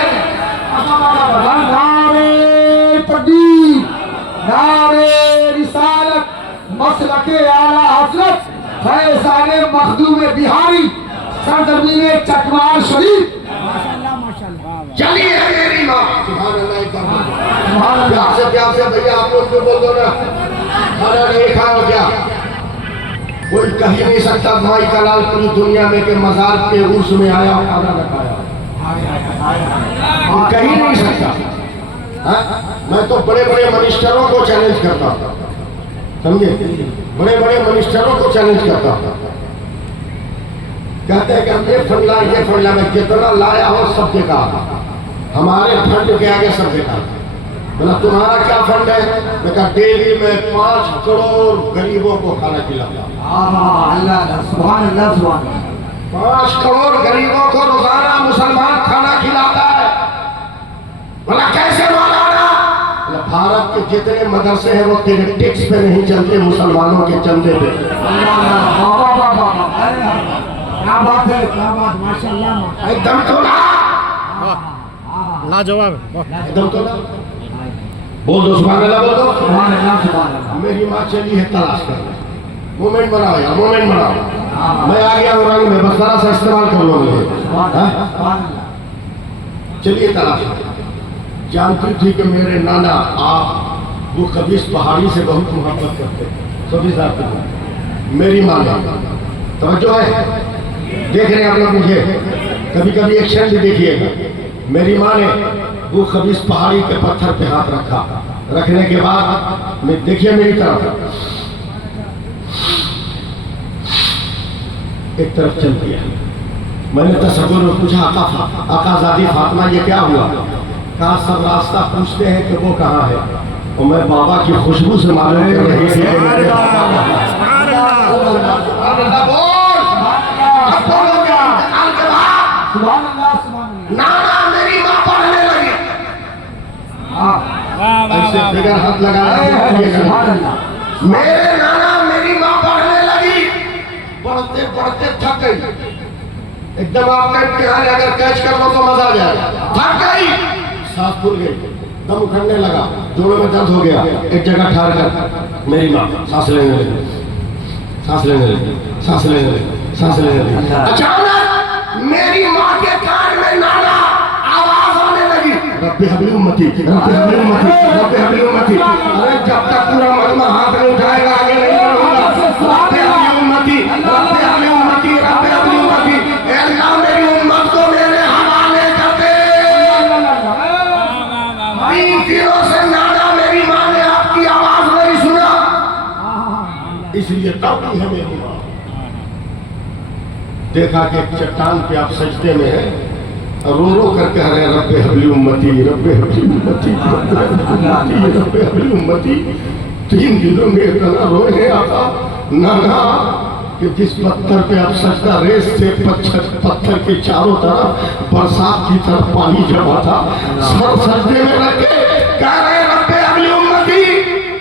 नारे तकबीर, नारे रिसालत, मसलके आला हजरत फैज़ान मखदूम बिहारी सरजमीन चकवाल शरीफ। माशाल्लाह माशाल्लाह। चलिए मेरी माँ प्यार से भैया आप लोग बोल दो ना, खाना नहीं खाओ क्या? कोई कह ही नहीं सकता माई का लाल पूरी दुनिया में के मजार के उर्स में आया खाना न खाया, कह ही नहीं सकता। मैं तो बड़े बड़े मिनिस्टरों को चैलेंज करता था, समझे? बड़े बड़े मिनिस्टरों को चैलेंज करता था, कहते हैं कि हम ये फंडा में कितना लाया हो सब देखा, हमारे फंड के आगे सब देखा। बोला तुम्हारा क्या फंड है? मैं कहा डेली में 5 करोड़ गरीबों को खाना खिलाता। अल्लाह सुभान अल्लाह सुभान। 5 करोड़ गरीबों को रोजाना मुसलमान खाना खिलाता है। बोला कैसे मौलाना? भारत के जितने मदरसे हैं वो तेरे टैक्स पे नहीं चलते, मुसलमानों के चंदे पे। क्या बात है, क्या बात, माशाल्लाह माशाल्लाह। एकदम तोला, लाजवाब है। एकदम तोला। बोल दो सुभान अल्लाह, बोल दो सुभान अल्लाह सुभान अल्लाह। मेरी माँ चली है तलाश करने, मोमेंट बनाओ यार, मोमेंट बनाओ। मैं आ गया हूँ रंग में, बस जरा सा इस्तेमाल कर लो मुझे। चलिए तलाश। जानती थी कि मेरे नाना आप वो खबीस पहाड़ी से बहुत मोहब्बत करते, सभी साहब मेरी माँ तवज्जो है, देख रहे हैं आप लोग मुझे, कभी कभी एक्शन भी देखिएगा। मेरी माँ ने वो खबीस पहाड़ी के पत्थर पे हाथ रखा, रखने के बाद मैं देखिए मेरी तरफ, एक तरफ चल दिया। मैंने तसव्वुर में पूछा आकाज़ादी फातिमा ये क्या हुआ? कहा सब रास्ता पूछते हैं कि वो कहाँ है, और मैं बाबा की खुशबू से मालूम कर रही थी। नाना मेरी माँ पढ़ने लगी, ऐसे बगैर हाथ लगाया। मेरे नाना मेरी माँ पढ़ने लगी, पढ़ते पढ़ते थक गई, एकदम आपका इम्तिहान अगर कैच कर लो तो मजा आ जाएगा। थक गई, सांस फूल गई, दम उठने लगा, जोड़ों में दर्द हो गया, एक जगह ठहर कर मेरी माँ सांस लेने लगी, सांस लेने लगी, सांस लेने लगी, सांस लेने लगी। अचानक मेरी माँ के कान में नाना आवाज आने लगी, रब्बे हबली उम्मती, रब्बे हबली उम्मती, रब्बे हबली उम्मती। अरे जब तक पूरा मजमा हाथ नहीं उठाएगा आगे नहीं बढ़ूंगा। रब्बे हबली उम्मती, रब्बे हबली उम्मती, रब्बे हबली उम्मती। ए अल्लाह मेरी उम्मत को मेरे हवाले कर दे। 3 दिनों से नाना मेरी माँ ने आपकी आवाज नहीं सुना, इसलिए तब भी है मेरी माँ। देखा कि एक चट्टान पे आप सजदे में हैं, रो रो करके हरे रब्बे हबली उम्मती, रब्बे हबली उम्मती, रब्बे हबली उम्मती। 3 दिनों में इतना रोए आका नाना कि जिस पत्थर पे आप सजदा रेस से पत्थर के चारों तरफ बरसात की तरफ पानी जमा था, सर सजदे में रखे कह रहे रब्बे हबली उम्मती।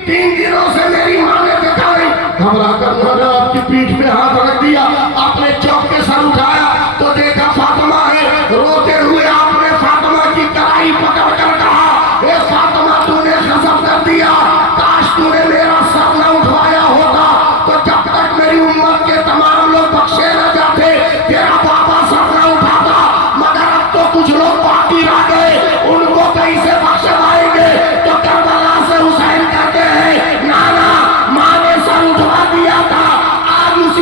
3 दिनों से मेरी माँ ने देखा नहीं, घबरा कर नाना आपकी पीठ पे हाथ रख दिया, आपने चौक के सर उठाया तो देखा फातिमा है। रोते हुए आपने फातिमा की कलाई पकड़ कर कहा, ए फातिमा तूने गजब कर दिया, काश तूने मेरा सर न उठवाया होता तो जब तक मेरी उम्मत के तमाम लोग बख्शे न जाते तेरा बाबा सर न उठाता, मगर अब तो कुछ लोग बाकी रह गए, उनको कैसे बख्शवाएंगे? तो करबला से हुसैन कहते हैं नाना माँ ने सर उठवा दिया था, आज उसी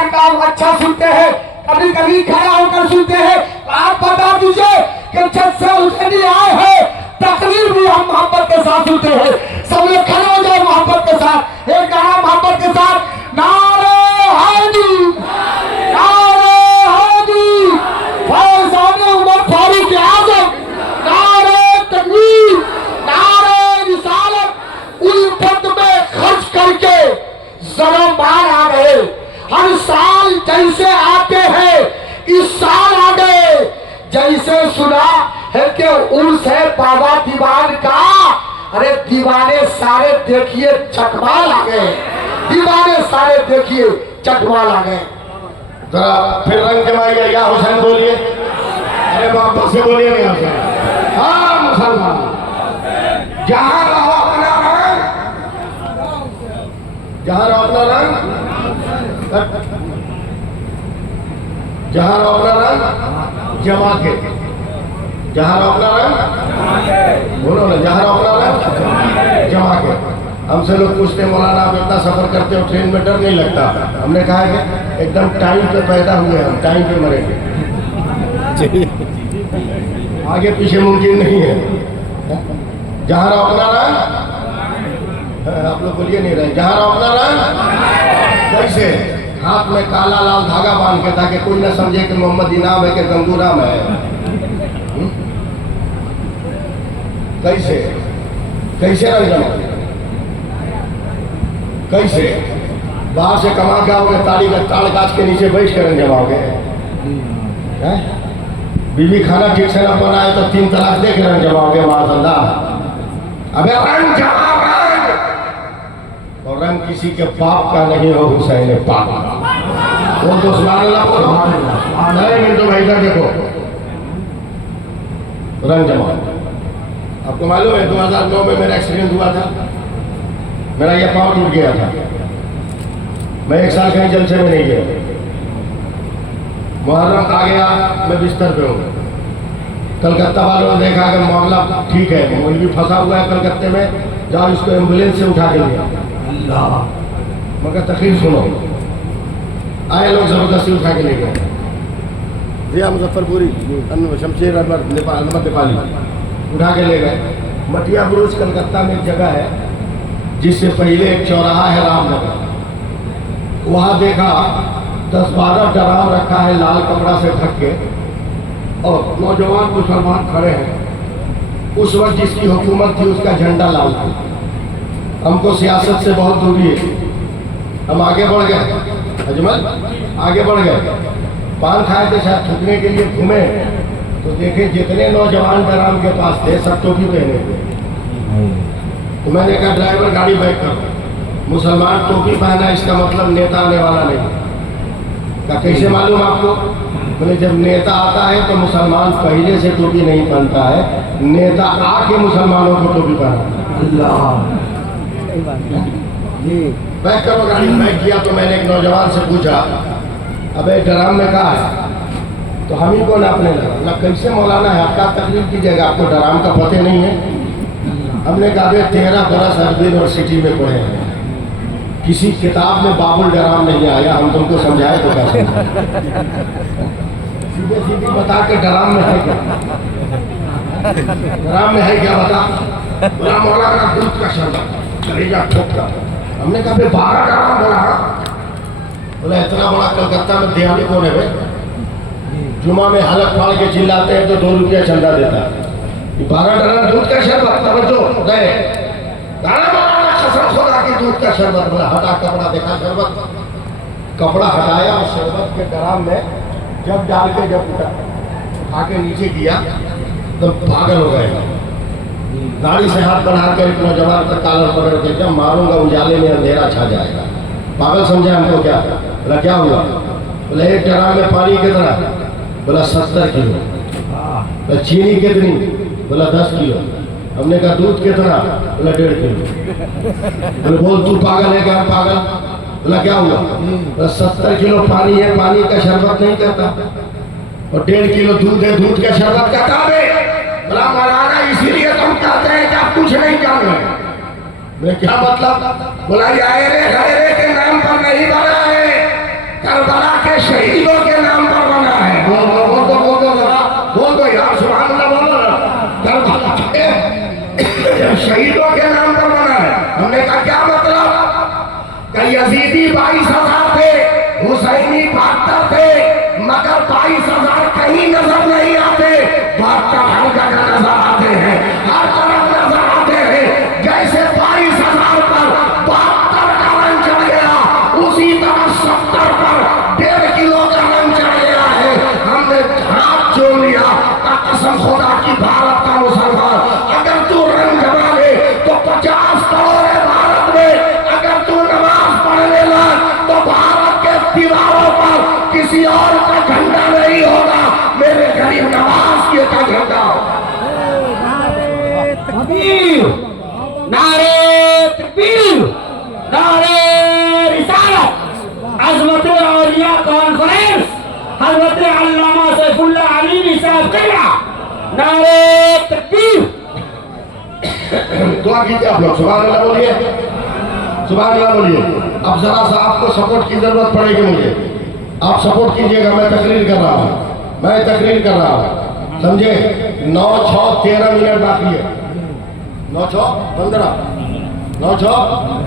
कुरान का अच्छा सुनते हैं, कभी कभी खड़ा होकर सुनते हैं। आप बता दीजिए कि जब से हुसैनी आए हैं तकरीर भी हम मोहब्बत के साथ सुनते हैं। सब लोग खड़े हो जाए मोहब्बत के साथ, एक गाना मोहब्बत के साथ। नारे हैदरी, नारे हैदरी, फैज़ान उमर फारूक आज़म, नारे तकबीर, नारे रिसालत। उल्फत में खर्च करके जरा बाहर आ गए। हर साल जैसे आते हैं इस साल आ गए। जैसे सुना है कि उर्स है बाबा दीवान का, अरे दीवाने सारे देखिए चकमाल आ गए, दीवाने सारे देखिए चकमाल आ गए। जरा फिर रंग जमाइए, या हुसैन बोलिए, अरे मोहब्बत से बोलिए नहीं हुसैन। हाँ मुसलमान, जहाँ रहो अपना रंग, जहाँ रहो अपना रंग, जहाँ रहो अपना रंग जमा के, जहाँ रहो अपना रंग, बोलो ना, जहाँ रहो अपना रंग जमा के। हमसे लोग पूछते हैं मौलाना आप इतना सफर करते हो ट्रेन में डर नहीं लगता? हमने कहा है कि एकदम टाइम पे पैदा हुए, हम टाइम पे मरेंगे, आगे पीछे मुमकिन नहीं है। जहाँ रहो अपना रंग, आप लोग बोलिए नहीं रहे, जहाँ रहो अपना रंग, कैसे हाथ में काला लाल धागा बांध के, ताकि कोई ना समझे कि मोहम्मद इनाम है कि गंगू राम है। कैसे कैसे रंग जमा, कैसे बाहर से कमा के आओगे, ताली का ताड़ काच के नीचे बैठ कर रंग जमाओगे? बीवी खाना ठीक से ना बनाए तो 3 तलाक दे के रंग जमाओगे? माज़अल्लाह। अबे रंग जमा, और रंग किसी के बाप का नहीं हो, हुसैन पाक। वो तो सुभान अल्लाह बोलो, नहीं मिनटो भाई इधर देखो, रंग जमा। आपको मालूम है 2009 में मेरा एक्सीडेंट हुआ था, मेरा ये पाँव टूट गया था। मैं 1 साल कहीं जलसे में नहीं गया। मुहर्रम आ गया, मैं बिस्तर पे हूँ। कलकत्ता वालों ने देखा कि मामला ठीक है, मौलवी फंसा हुआ है कलकत्ते में, जाओ इसको एम्बुलेंस से उठा के लिया। मगर तकलीफ सुनो, आए लोग जबरदस्ती उठा के ले गए। जिया मुजफ्फरपुरी, शमशेर अहमद नेपाली उठा के ले गए। मटिया बुरुज कलकत्ता में एक जगह है जिससे पहले एक चौराहा है रामनगर, वहाँ देखा 10-12 ड्राम रखा है लाल कपड़ा से ढक के, और नौजवान मुसलमान खड़े हैं। उस वक्त जिसकी हुकूमत थी उसका झंडा लाल था। हमको सियासत से बहुत दूरी है, हम आगे बढ़ गए, अजमल आगे बढ़ गए। पान खाए थे, शायद थूकने के लिए घूमे तो देखे जितने नौजवान ड्राम के पास थे सब टोपी पहने थे। तो मैंने कहा ड्राइवर गाड़ी बैक कर, मुसलमान टोपी पहना इसका मतलब नेता आने वाला नहीं। क्या कैसे मालूम आपको? बोले जब नेता आता है तो मुसलमान पहले से टोपी नहीं पहनता है, नेता आके मुसलमानों को टोपी पहना। बैक करो गाड़ी। बैक किया तो मैंने एक नौजवान से पूछा, अबे ड्राम में कहा है? तो हम ही को नापने लगा। कैसे मौलाना है, आपका तकलीफ कीजिएगा, आपको ड्राम का पता नहीं है? हमने कहा 13 बरस अरबी यूनिवर्सिटी में पढ़े हैं, किसी किताब में बाबुल ड्राम नहीं आया, हम तुमको समझाए तो कैसे? सीधे सीधे बता के ड्राम में है क्या, ड्राम में है क्या बता? बोला मौलाना दूध का शरबत, कलेजा ठोक का। हमने कहा 12 ड्राम बोला। बोला इतना बड़ा कलकत्ता में दिहाड़ी कौन है भाई? जुमा में हलक फाड़ के चिल्लाते हैं तो 2 रुपया चंदा देता है। 12 ड्राम दूध का शरबत, तवज्जो गए, कसम खुदा की दूध का शरबत। बोला हटा कपड़ा, देखा शरबत, कपड़ा हटाया और शरबत के ड्राम में जब डाल के जब आके नीचे किया तो पागल हो गए। गाड़ी से हाथ बढ़ा कर एक नौजवान तक कालर पकड़ के, जब मारूंगा उजाले में अंधेरा छा जाएगा। पागल समझे हमको क्या? बोला क्या हुआ? बोला 1 ड्राम में पानी कितना? बोला 70 किलो। बोला चीनी कितनी? बोला 10 किलो। हमने कहा दूध कितना? बोला 1.5 किलो। बोले बोल तू पागल है क्या? हम पागल। बोला क्या हुआ? बोला 70 किलो पानी है, पानी का शरबत नहीं करता, और 1.5 किलो दूध है, दूध का शरबत करता है। बोला मौलाना इसीलिए तुम कहते हैं कि आप कुछ नहीं जानो। बोले क्या मतलब? बोला ये आयरे गैरे के नाम पर नहीं बना है, करबला के शहीदों के नाम पर बना है। बोल दो जरा, बोल दो यार, सुभान अल्लाह बोलो ना। करबला के शहीदों के नाम पर बना है। हमने कहा क्या मतलब? कि यजीदी 22,000 थे, हुसैनी 72 थे, मगर 22,000 कहीं नजर नहीं आते, 72 हर जगह नजर आते हैं, हर तरफ नजर आते हैं। जैसे 22,000 पर 72 का रंग चढ़ गया, उसी तरह 70 पर 1.5 किलो का रंग चढ़ गया है। हमने हाथ जोड़ लिया, कसम खुदा की, भारत का मुसलमान, अगर तू रंग जमा ले तो 50 करोड़ है भारत में। अगर तू नमाज पढ़ने लग तो भारत के दीवारों पर किसी और का झंडा नहीं होगा, मेरे गरीब नवाज के का झंडा होगा। तकबीर, नारे तकबीर, नारे रिसालत, अज़मत औलिया कॉन्फ्रेंस, हज़रत अल्लामा सैफुल्लाह अली साहब किबला, नारे तकबीर। दुआ कीजिए आप लोग, सुभान अल्लाह बोलिए, सुभान अल्लाह बोलिए। अब जरा सा आपको सपोर्ट की जरूरत पड़ेगी मुझे, आप सपोर्ट कीजिएगा। मैं तकरीर कर रहा हूँ, मैं तकरीर कर रहा हूँ, समझे? 9, 6, 13 मिनट बाकी है। 9, 6, 15, 9, 6,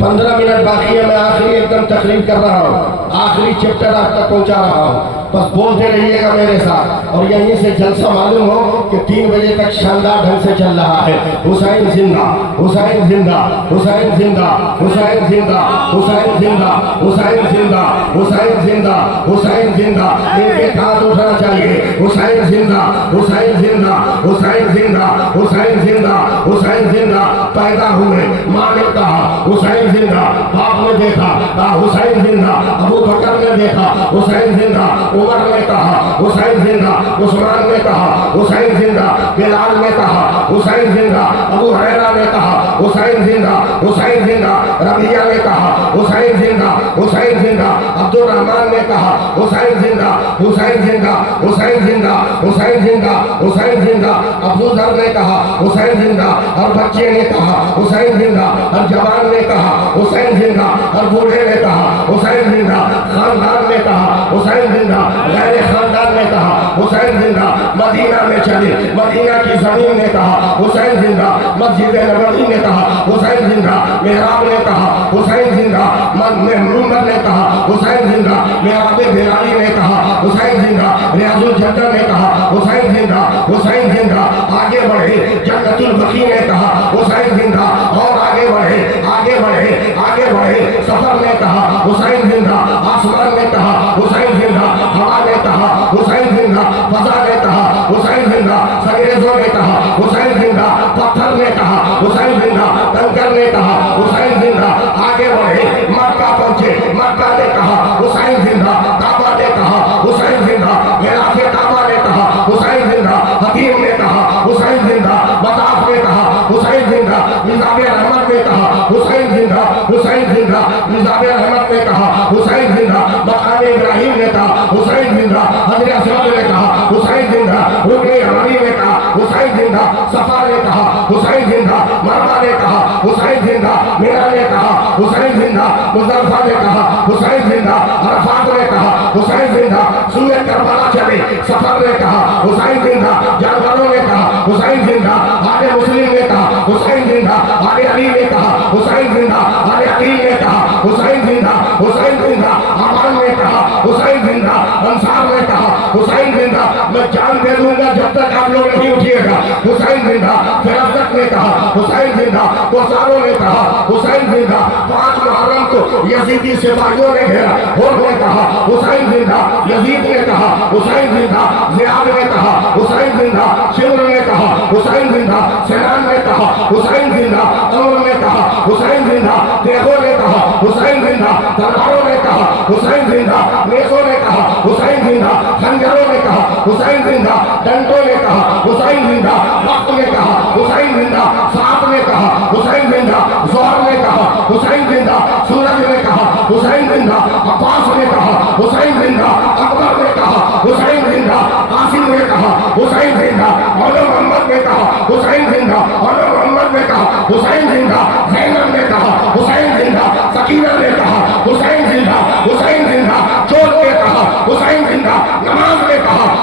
15 मिनट बाकी है। मैं आखिरी एकदम तकरीर कर रहा हूँ, आखिरी चैप्टर आप तक पहुँचा रहा हूँ। बस बोलते रहिएगा मेरे साथ, और यहीं से जलसा मालूम हो कि 3 बजे तक शानदार ढंग से चल रहा है। हुसैन जिंदा, हुसैन जिंदा, हुसैन जिंदा, हुसैन जिंदा, हुसैन जिंदा, हुसैन जिंदा, हुसैन जिंदा, हुसैन जिंदा। इनके हाथ उठना चाहिए। हुसैन जिंदा, हुसैन जिंदा, हुसैन जिंदा, हुसैन जिंदा, हुसैन जिंदा। पैदा हुए, माँ ने कहा हुसैन जिंदा, बाप ने देखा हुसैन जिंदा, अबू बकर ने देखा हुसैन जिंदा, उमर ने कहा हुसैन जिंदा, उस्मान ने कहा हुसैन जिंदा, बिलाल ने कहा हुसैन जिंदा, अबू हुरैरा ने कहा हुसैन जिंदा, हुसैन जिंदा, रबिया ने कहा हुसैन जिंदा, हुसैन जिंदा, अब्दुल रहमान ने कहा हुसैन जिंदा, हुसैन जिंदा, हुसैन जिंदा, हुसैन जिंदा, हुसैन जिंदा, अब्दुल दर ने कहा हुसैन जिंदा, हर बच्चे ने कहा हुसैन जिंदा, हर जवान ने कहा हुसैन जिंदा, हर बूढ़े ने कहा हुसैन जिंदा, खानदान ने कहा हुसैन जिंदा, गैर खानदान ने कहा हुसैन जिंदा। मदीना में चले, मदीना की जमीन ने कहा हुसैन जिंदा, मस्जिद नबवी ने कहा हुसैन जिंदा, मेहराब ने कहा हुसैन जिंदा, मिंबर ने कहा हुसैन जिंदा, मेहराब बिलाली ने कहा हुसैन जिंदा, रियाजुल जन्नत ने कहा हुसैन जिंदा, हुसैन जिंदा। आगे बढ़े, जन्नतुल बकी ने कहा हुसैन जिंदा, और आगे बढ़े, आगे बढ़े, आगे बढ़े, सफर ने कहा हुसैन जिंदा, आसमान ने कहा हुसैन जिंदा, हवा ने कहा हुसैन जिंदा, फजा ने कहा हुसैन जिंदा, अंग्रेजों ने कहा हुसैन जिंदा, पत्थर ने कहा हुसैन जिंदा, कंकर ने कहा हुसैन जिंदा। आगे बढ़े, मक्का पहुंचे, मक्का ने कहा हुसैन जिंदा, काबा ने कहा हुसैन जिंदा, गिलाफे काबा ने कहा हुसैन जिंदा, हकीम ने कहा हुसैन जिंदा, मताफ ने कहा हुसैन जिंदा, निजाम रहमत ने कहा हुसैन जिंदा, हुसैन जिंदा, निजाम रहमत ने कहा हुसैन जिंदा, मकाम इब्राहिम ने कहा हुसैन जिंदा, हजरत असद ने कहा हुसैन जिंदा, रुकने हमारी ने कहा हुसैन जिंदा, सफा ने कहा हुसैन जिंदा, मरवा ने कहा हुसैन जिंदा, मेरा ने कहा हुसैन जिंदा, मुजफ्फा ने कहा हुसैन जिंदा, अरफात ने कहा हुसैन जिंदा, सूरज करबला चले, सफर ने कहा हुसैन जिंदा, जानवरों ने कहा हुसैन जिंदा, आगे मुस्लिम ने कहा हुसैन जिंदा, आगे अली ने कहा हुसैन जिंदा, आगे अकील ने कहा हुसैन जिंदा, हुसैन जिंदा, अमान ने कहा हुसैन जिंदा, अंसार ने कहा हुसैन जिंदा। मैं जान दे दूंगा जब तक आप लोग नहीं उठिएगा। हुसैन जिंदा, फिरासत ने कहा हुसैन जिंदा, कोसारों ने कहा हुसैन जिंदा, 5 मुहर्रम को यजीदी सिपाहियों ने घेरा, होर ने कहा हुसैन जिंदा, यजीद ने कहा हुसैन जिंदा, जियाद ने कहा हुसैन जिंदा, शिमर ने कहा हुसैन जिंदा, सिनान ने कहा हुसैन जिंदा, अमर ने कहा हुसैन जिंदा, देखो ने कहा हुसैन जिंदा, तलवारों ने कहा हुसैन जिंदा, नेसों ने कहा हुसैन जिंदा, खंजरों ने कहा हुसैन जिंदा, डंडों ने कहा हुसैन जिंदा, वक्त ने कहा हुसैन जिंदा, सात ने कहा हुसैन जिंदा, जोहर ने कहा हुसैन जिंदा, सूरज ने कहा हुसैन जिंदा, अब्बास ने कहा हुसैन जिंदा, अकबर ने कहा हुसैन जिंदा, कासिम ने कहा हुसैन जिंदा, मौला मोहम्मद ने कहा हुसैन जिंदा, मौला मोहम्मद ने कहा हुसैन जिंदा, जैनब ने कहा हुसैन जिंदा, सकीना ने कहा हुसैन जिंदा, हुसैन जिंदा, चोर ने कहा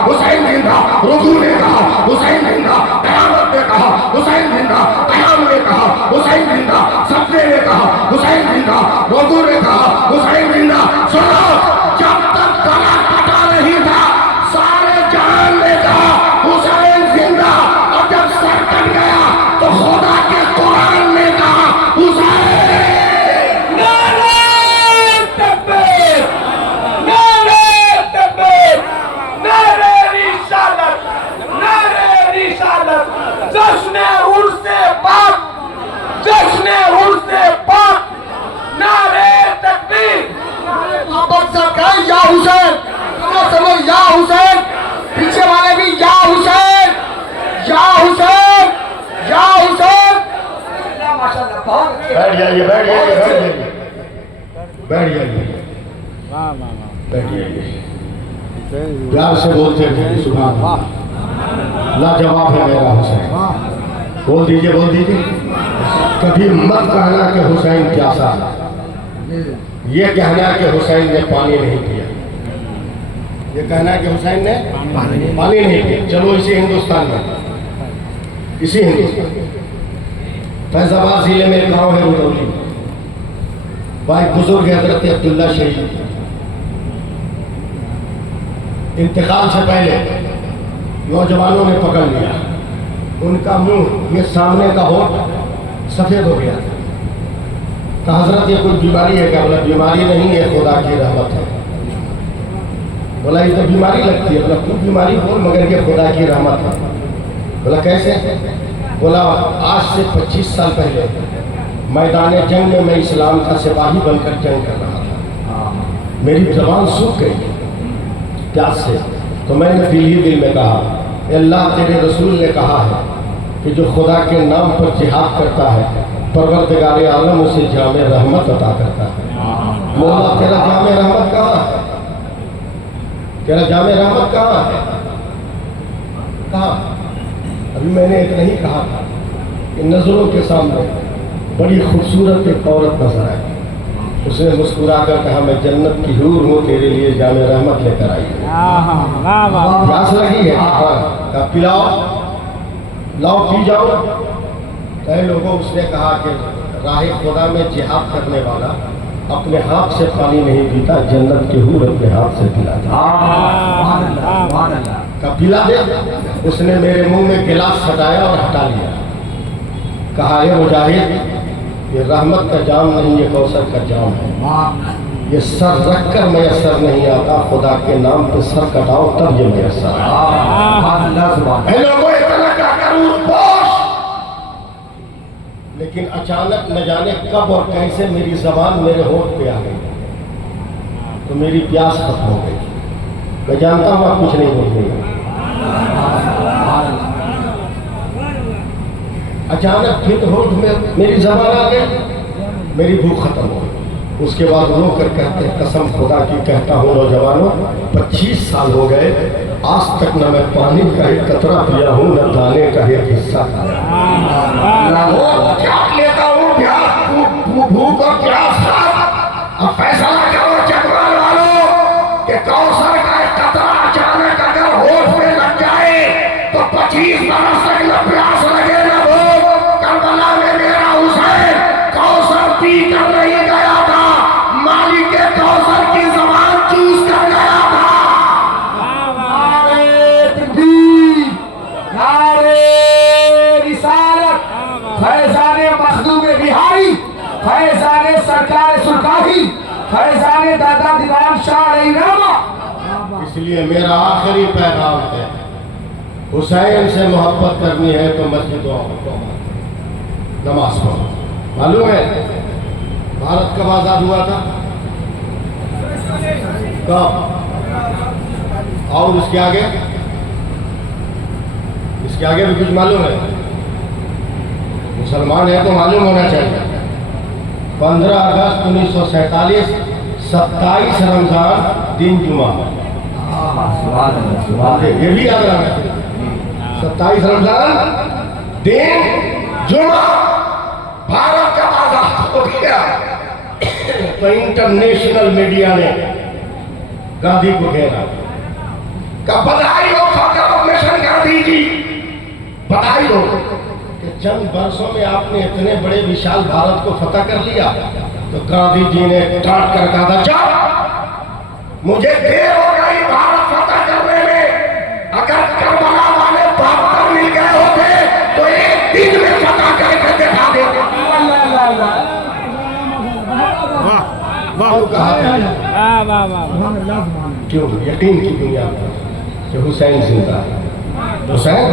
हुसैन जिंदा, रुकू ने कहा हुसैन जिंदा, कयामत ने कहा हुसैन जिंदा, कयाम ने कहा हुसैन जिंदा, सपने ने कहा हुसैन जिंदा, रुकू ने कहा हुसैन जिंदा। सुनो, जब तक गला कटा नहीं था सारे जहान ने कहा हुसैन जिंदा, और जब सर कट गया तो खुदा के कुरान ने कहा हुसैन। नारे तकबीर, नारे तकबीर, नारे रिसालत, नारे रिसालत, जश्न उर्से पाक, जश्न उर्से पाक, नारे तकबीर। मोहब्बत से कहें या हुसैन, समझ या हुसैन, पीछे वाले भी या हुसैन, या हुसैन, या हुसैन। माशाल्लाह बहुत अच्छे। बैठ जाइए, बैठ जाइए, बैठ जाइए, बैठ जाइए, वाह वाह वाह। बैठ जाइए। प्यार से बोलते हैं सुभान अल्लाह, लाजवाब है मेरा हुसैन। बोल दीजिए, बोल दीजिए। कभी मत कहना कि हुसैन प्यासा है, ये कहना कि हुसैन ने पानी नहीं पिया, ये कहना कि हुसैन ने पानी नहीं पिया। चलो इसी हिंदुस्तान में, इसी हिंदुस्तान फैजाबाद जिले में एक गाँव है रुदौली, वहाँ एक बुजुर्ग हजरत अब्दुल्ला शहीद, इंतकाल से पहले नौजवानों ने पकड़ लिया, उनका मुंह ये सामने का होठ सफेद हो गया। कहा हजरत ये कोई बीमारी है क्या? बोला बीमारी नहीं है, खुदा की रहमत है। बोला ये तो बीमारी लगती है। बोला तू बीमारी बोल मगर ये खुदा की रहमत है। बोला कैसे? बोला आज से 25 साल पहले मैदान जंग में मैं इस्लाम का सिपाही बनकर जंग कर रहा था, मेरी जबान सूख गई प्यास से, तो मैंने दिल ही दिल में कहा अल्लाह तेरे रसूल ने कहा है कि जो खुदा के नाम पर जिहाद करता है परवरदिगार आलम उसे जामे रहमत अता करता है। मौला तेरा जामे रहमत कहाँ है? तेरा जामे रहमत कहाँ है? कहाँ? अभी मैंने इतना ही कहा था कि नजरों के सामने बड़ी खूबसूरत एक औरत नजर आई, उसने मुस्कुरा कर कहा मैं जन्नत की हूर हूँ, तेरे लिए जामे रहमत लेकर आई। प्यास लगी है? हाँ, कहा पिलाओ, लाओ पी जाओ। कई लोगों उसने कहा कि राह खुदा में जिहाद करने वाला अपने हाथ से पानी नहीं पीता, जन्नत की हूर अपने हाथ से पिलाता। का पिला दे। उसने मेरे मुंह में गिलास हटाया और हटा लिया। कहा ये मुजाहिद ये रहमत का जाम नहीं, ये कौसर का जाम है। ये सर रख कर मैसर नहीं आता, खुदा के नाम पे सर कटाओ तब ये मैसर। लोगों इतना क्या करूं पोष, लेकिन अचानक न जाने कब और कैसे मेरी जबान मेरे होठ पे आ गई, तो मेरी प्यास खत्म हो गई। मैं जानता हूँ आप कुछ नहीं बोलेंगे। अचानक फिर होठ में मेरी जबान आ गई, मेरी भूख खत्म हो गई। उसके बाद रो कर कहते हैं कसम खुदा की कहता हूँ नौजवानों 25 साल हो गए, आज तक न मैं पानी का एक कतरा पिया हूँ न दाने का एक हिस्सा खाया। लेता हूँ भूख और प्यास का। अब फैसला करो चकवाल वालों कि कौसर का एक कतरा अचानक अगर होठ में लग जाए तो 25 बरस तक न प्यास लगे न भूख। करबला में मेरा हुसैन कौसर पी कर नहीं गया था, मालिक के कौसर की जबान चूस कर गया था। नारे तकबीर, नारे रिसालत, फैजाने मखदूम बिहारी, फैजाने सरकार सुरकारी, फैजाने दादा दीवान शाह अलैहिर्रहमा। इसलिए मेरा आखिरी पैगाम है, हुसैन से मोहब्बत करनी है तो मस्जिदों नमाज पढ़ो। मालूम है भारत कब आजाद हुआ था? कब? और इसके आगे भी कुछ मालूम है? मुसलमान है तो मालूम होना चाहिए। 15 अगस्त 1947, 27 रमजान दिन जुमा। ये भी याद रखना, 27 रमजान दिन जुमा भारत का आजाद हो गया। तो इंटरनेशनल मीडिया ने गांधी को घेरा, का बधाई हो गांधी जी बता ही दो कि चंद वर्षों में आपने इतने बड़े विशाल भारत को फतह कर लिया। तो गांधी जी ने डांट कर कहा था, चल मुझे देर हो गई भारत फतह करने में। अगर करबला वाले 72 मिल गए होते तो एक दिन में फतह करके दिखा देते। कहा वाह वाह वाह। क्यों यकीन की दुनिया पर कि हुसैन जिंदा है, हुसैन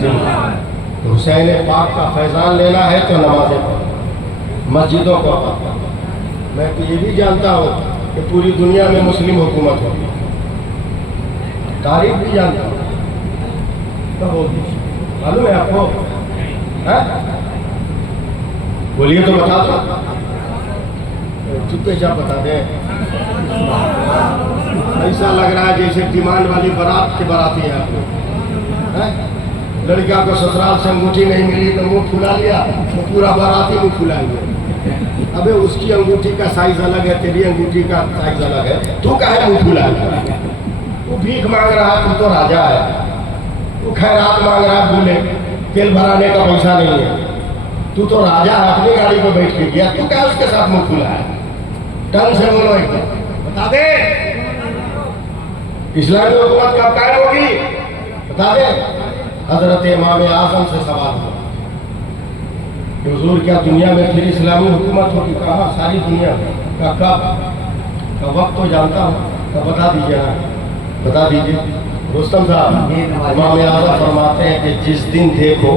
जिंदा। तो हुसैन पाक का फैजान लेना है तो नमाजें पढ़ो, मस्जिदों को पढ़ो। मैं तो ये भी जानता हूँ कि पूरी दुनिया में मुस्लिम हुकूमत होगी, तारीख भी जानता हूँ। तो बोल दीजिए, मालूम है आपको? बोलिए तो बता दो, चुपे चाप बता दें। ऐसा लग रहा है जैसे डिमांड वाली बारात के बाराती हैं आप लोग। लड़का को ससुराल से अंगूठी नहीं मिली तो मुंह फुला लिया, तो पूरा बाराती मुंह फुलाएंगे। अबे उसकी अंगूठी का साइज अलग है, तेरी अंगूठी का साइज अलग है, तू काहे मुंह फुला लिया? तू भीख मांग रहा है, तू तो राजा है। तू खैरात मांग रहा है, भूले तेल भराने का पैसा नहीं है, तू तो राजा है, अपनी गाड़ी पर बैठ के गया, तू क्या उसके साथ मुंह खुला है? टंग से बोलो एकदम, बता दे इस्लामी हुकूमत कब कायम होगी? बता दे। हजरत इमाम आजम से सवाल हुआ, हुजूर क्या दुनिया में फिर इस्लामी हुकूमत होगी? कहा सारी दुनिया में। कब वक्त तो जानता हूँ, कब बता दीजिए ना, बता दीजिए। रुस्तम साहब, इमाम आजम फरमाते हैं कि जिस दिन देखो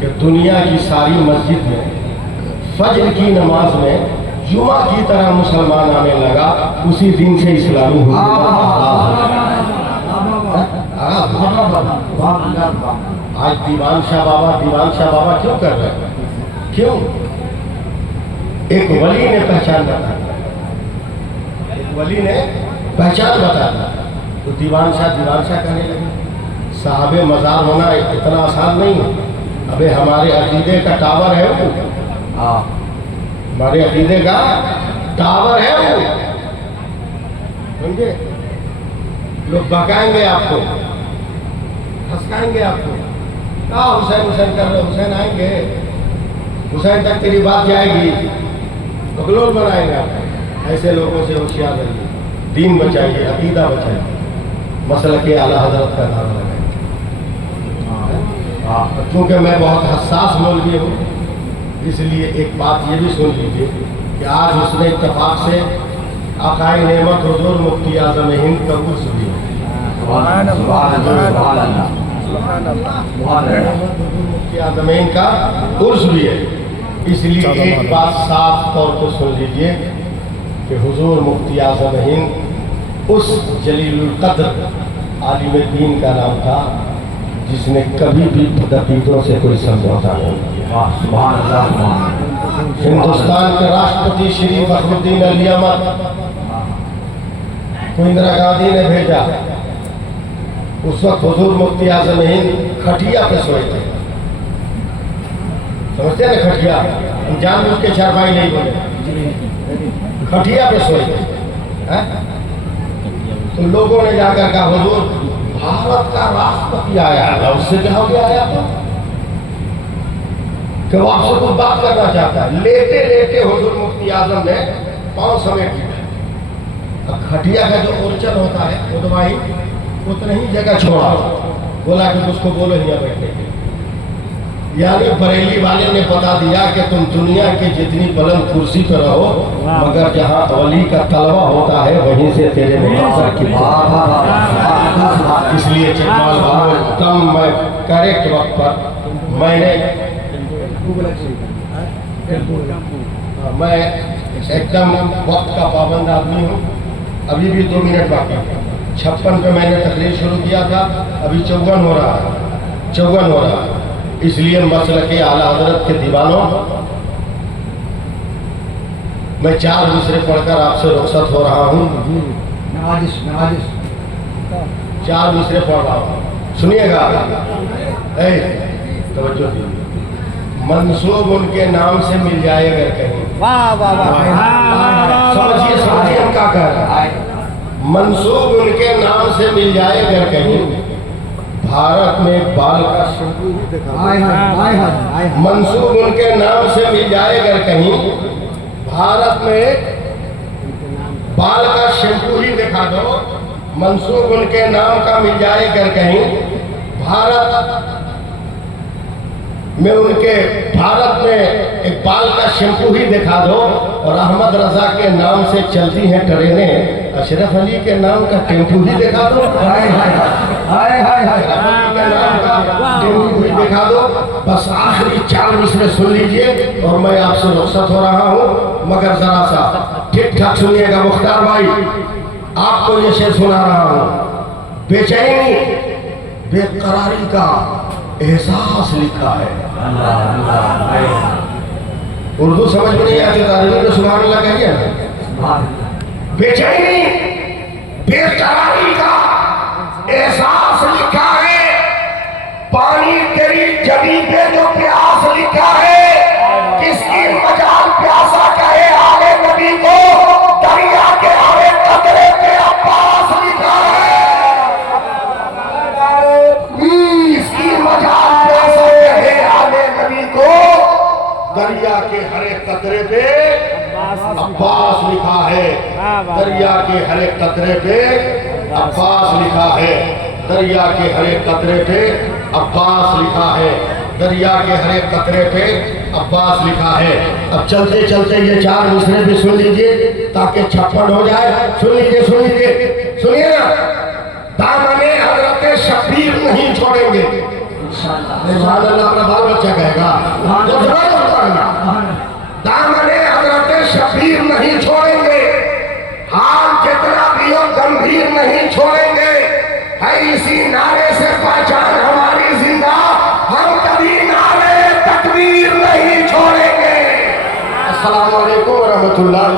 कि दुनिया की सारी मस्जिद में फज्र की नमाज में जुमा की तरह मुसलमान आने लगा, उसी दिन से इस्लामी आज दीवान शाह बाबा क्यों कर रहे हैं? क्यों? एक वली ने पहचान बता, एक वली ने पहचान बता तो दीवान शाह कहने लगे। साहबे मजार होना इतना आसान नहीं है। अबे हमारे अकीदे का टावर है वो, हमारे अकीदे का टावर है वो, समझे? लोग बकाएंगे आपको, हंसकाएंगे आपको। कहा हुसैन कर रहे, हुसैन आएंगे, हुसैन तक तेरी बात जाएगी, बकलोल बनाएंगे आप। ऐसे लोगों से होशियार रहिए, दीन बचाइए, अकीदा बचाइए, मसलक आला हजरत का नाम लगाइए। क्योंकि मैं बहुत हसास मौलवी हूँ, इसलिए एक बात ये भी सुन लीजिए कि आज उसने इत्तेफाक से आकाए नेमत हुजूर मुफ्ती आज़म हिंद का उर्स भी है। मुफ्ती आज़म हिंद का उर्स भी है। इसलिए एक बात साफ तौर पर सुन लीजिए कि हुजूर मुफ्ती आज़म हिंद उस जलीलुल क़द्र आलिम दीन का नाम था जिसने कभी भी तकलीफों से कोई समझौता नहीं किया। हिंदुस्तान के राष्ट्रपति श्री फखरुद्दीन अली अहमद को इंदिरा गांधी ने भेजा। उस वक्त हुजूर मुफ्ती आज़म हिंद खटिया पे सोए थे, समझते हैं ना? खटिया, हम जानबूझ के चारपाई नहीं बोले, खटिया पे सोए थे। तो लोगों ने जाकर कहा, हुजूर भारत का राष्ट्रपति आया है, उससे क्या हो गया? आया कि वो आपसे कुछ बात करना चाहता है। लेटे लेटे हुजूर मुफ्ती आज़म ने पांव समेट लिया। अब खटिया का जो ओरचन होता है वो तो भाई उतनी ही जगह छोड़ा, बोला कि उसको बोलो यहाँ बैठने के। यानी बरेली वाले ने बता दिया कि तुम दुनिया की जितनी बुलंद कुर्सी पर रहो, मगर जहाँ वली का तलवा होता है वहीं से तेरे मुकद्दर की इसलिए चिकमाल भाव कम मैं करेक्ट वक्त पर मैं एकदम वक्त का पाबंद आदमी हूँ। अभी भी 2 मिनट बाकी है। 56 पे मैंने तकरीर शुरू किया था, अभी 54 हो रहा है, 54 हो रहा है। इसलिए मसलक आला हजरत के दीवानों, मैं 4 दूसरे पढ़कर आपसे रुखसत हो रहा हूँ। 4 दूसरे पढ़ रहा हूँ, सुनिएगा। तवज्जो दीजिए। मंसूब उनके नाम से मिल जाए अगर कहीं। वाह वाह वाह। समझिए हम क्या कह रहे हैं। मंसूब उनके नाम से मिल जाए अगर कहीं, भारत में एक बाल का शैम्पू ही दिखा हाय हाय हाय हाय हाय दो, मंसूब उनके नाम से मिल जाए अगर कहीं भारत में बाल का शैम्पू ही दिखा दो, मंसूब उनके नाम का मिल जाए अगर कहीं भारत में एक बाल का शैम्पू ही दिखा दो। और अहमद रजा के नाम से चलती हैं ट्रेनें, अशरफ अली के नाम का टेम्पू ही दिखा दो, हाय हाय हाय हाय हाय के नाम का टेम्पू ही दिखा दो। बस आखिरी 4 मिसरे सुन लीजिए और मैं आपसे रुखसत हो रहा हूँ, मगर जरा सा ठीक ठाक सुनिएगा। मुख्तार भाई, आपको ये शेर सुना रहा हूँ। बेचैनी बेकरारी का एहसास लिखा है। उर्दू समझ में नहीं आती, तारीफ में सुभान अल्लाह कहिए ना। बेचैनी बेकरारी का एहसास लिखा है, पानी तेरी जमी पे जो प्यास लिखा है, किसकी मजाल प्यासा कहे आले नबी को, दरिया के हरे कतरे पे अब्बास लिखा है। इसकी मजाल प्यासा कहे आले नबी को, दरिया के हरे कतरे पे अब्बास लिखा है। दरिया के हरे कतरे पे अब्बास लिखा है। दरिया के हरे कतरे पे अब्बास लिखा है। दरिया के हरे कतरे पे अब्बास लिखा है। अब चलते चलते ये 4 मिसरे भी सुन लीजिए ताकि 56 हो जाए। सुन लीजिए सुनिए ना। दामने हजरत शबीर नहीं छोड़ेंगे, सुभान अल्लाह अपना बाल बच्चा कहेगा। दामने हजरत शबीर नहीं छोड़ेंगे, हाल जितना भी हो गंभीर नहीं छोड़ेंगे। है इसी नारे से पहचान हमारी जिंदा, हम कभी नारे तकबीर नहीं छोड़ेंगे। अस्सलाम वालेकुम व रहमतुल्लाह।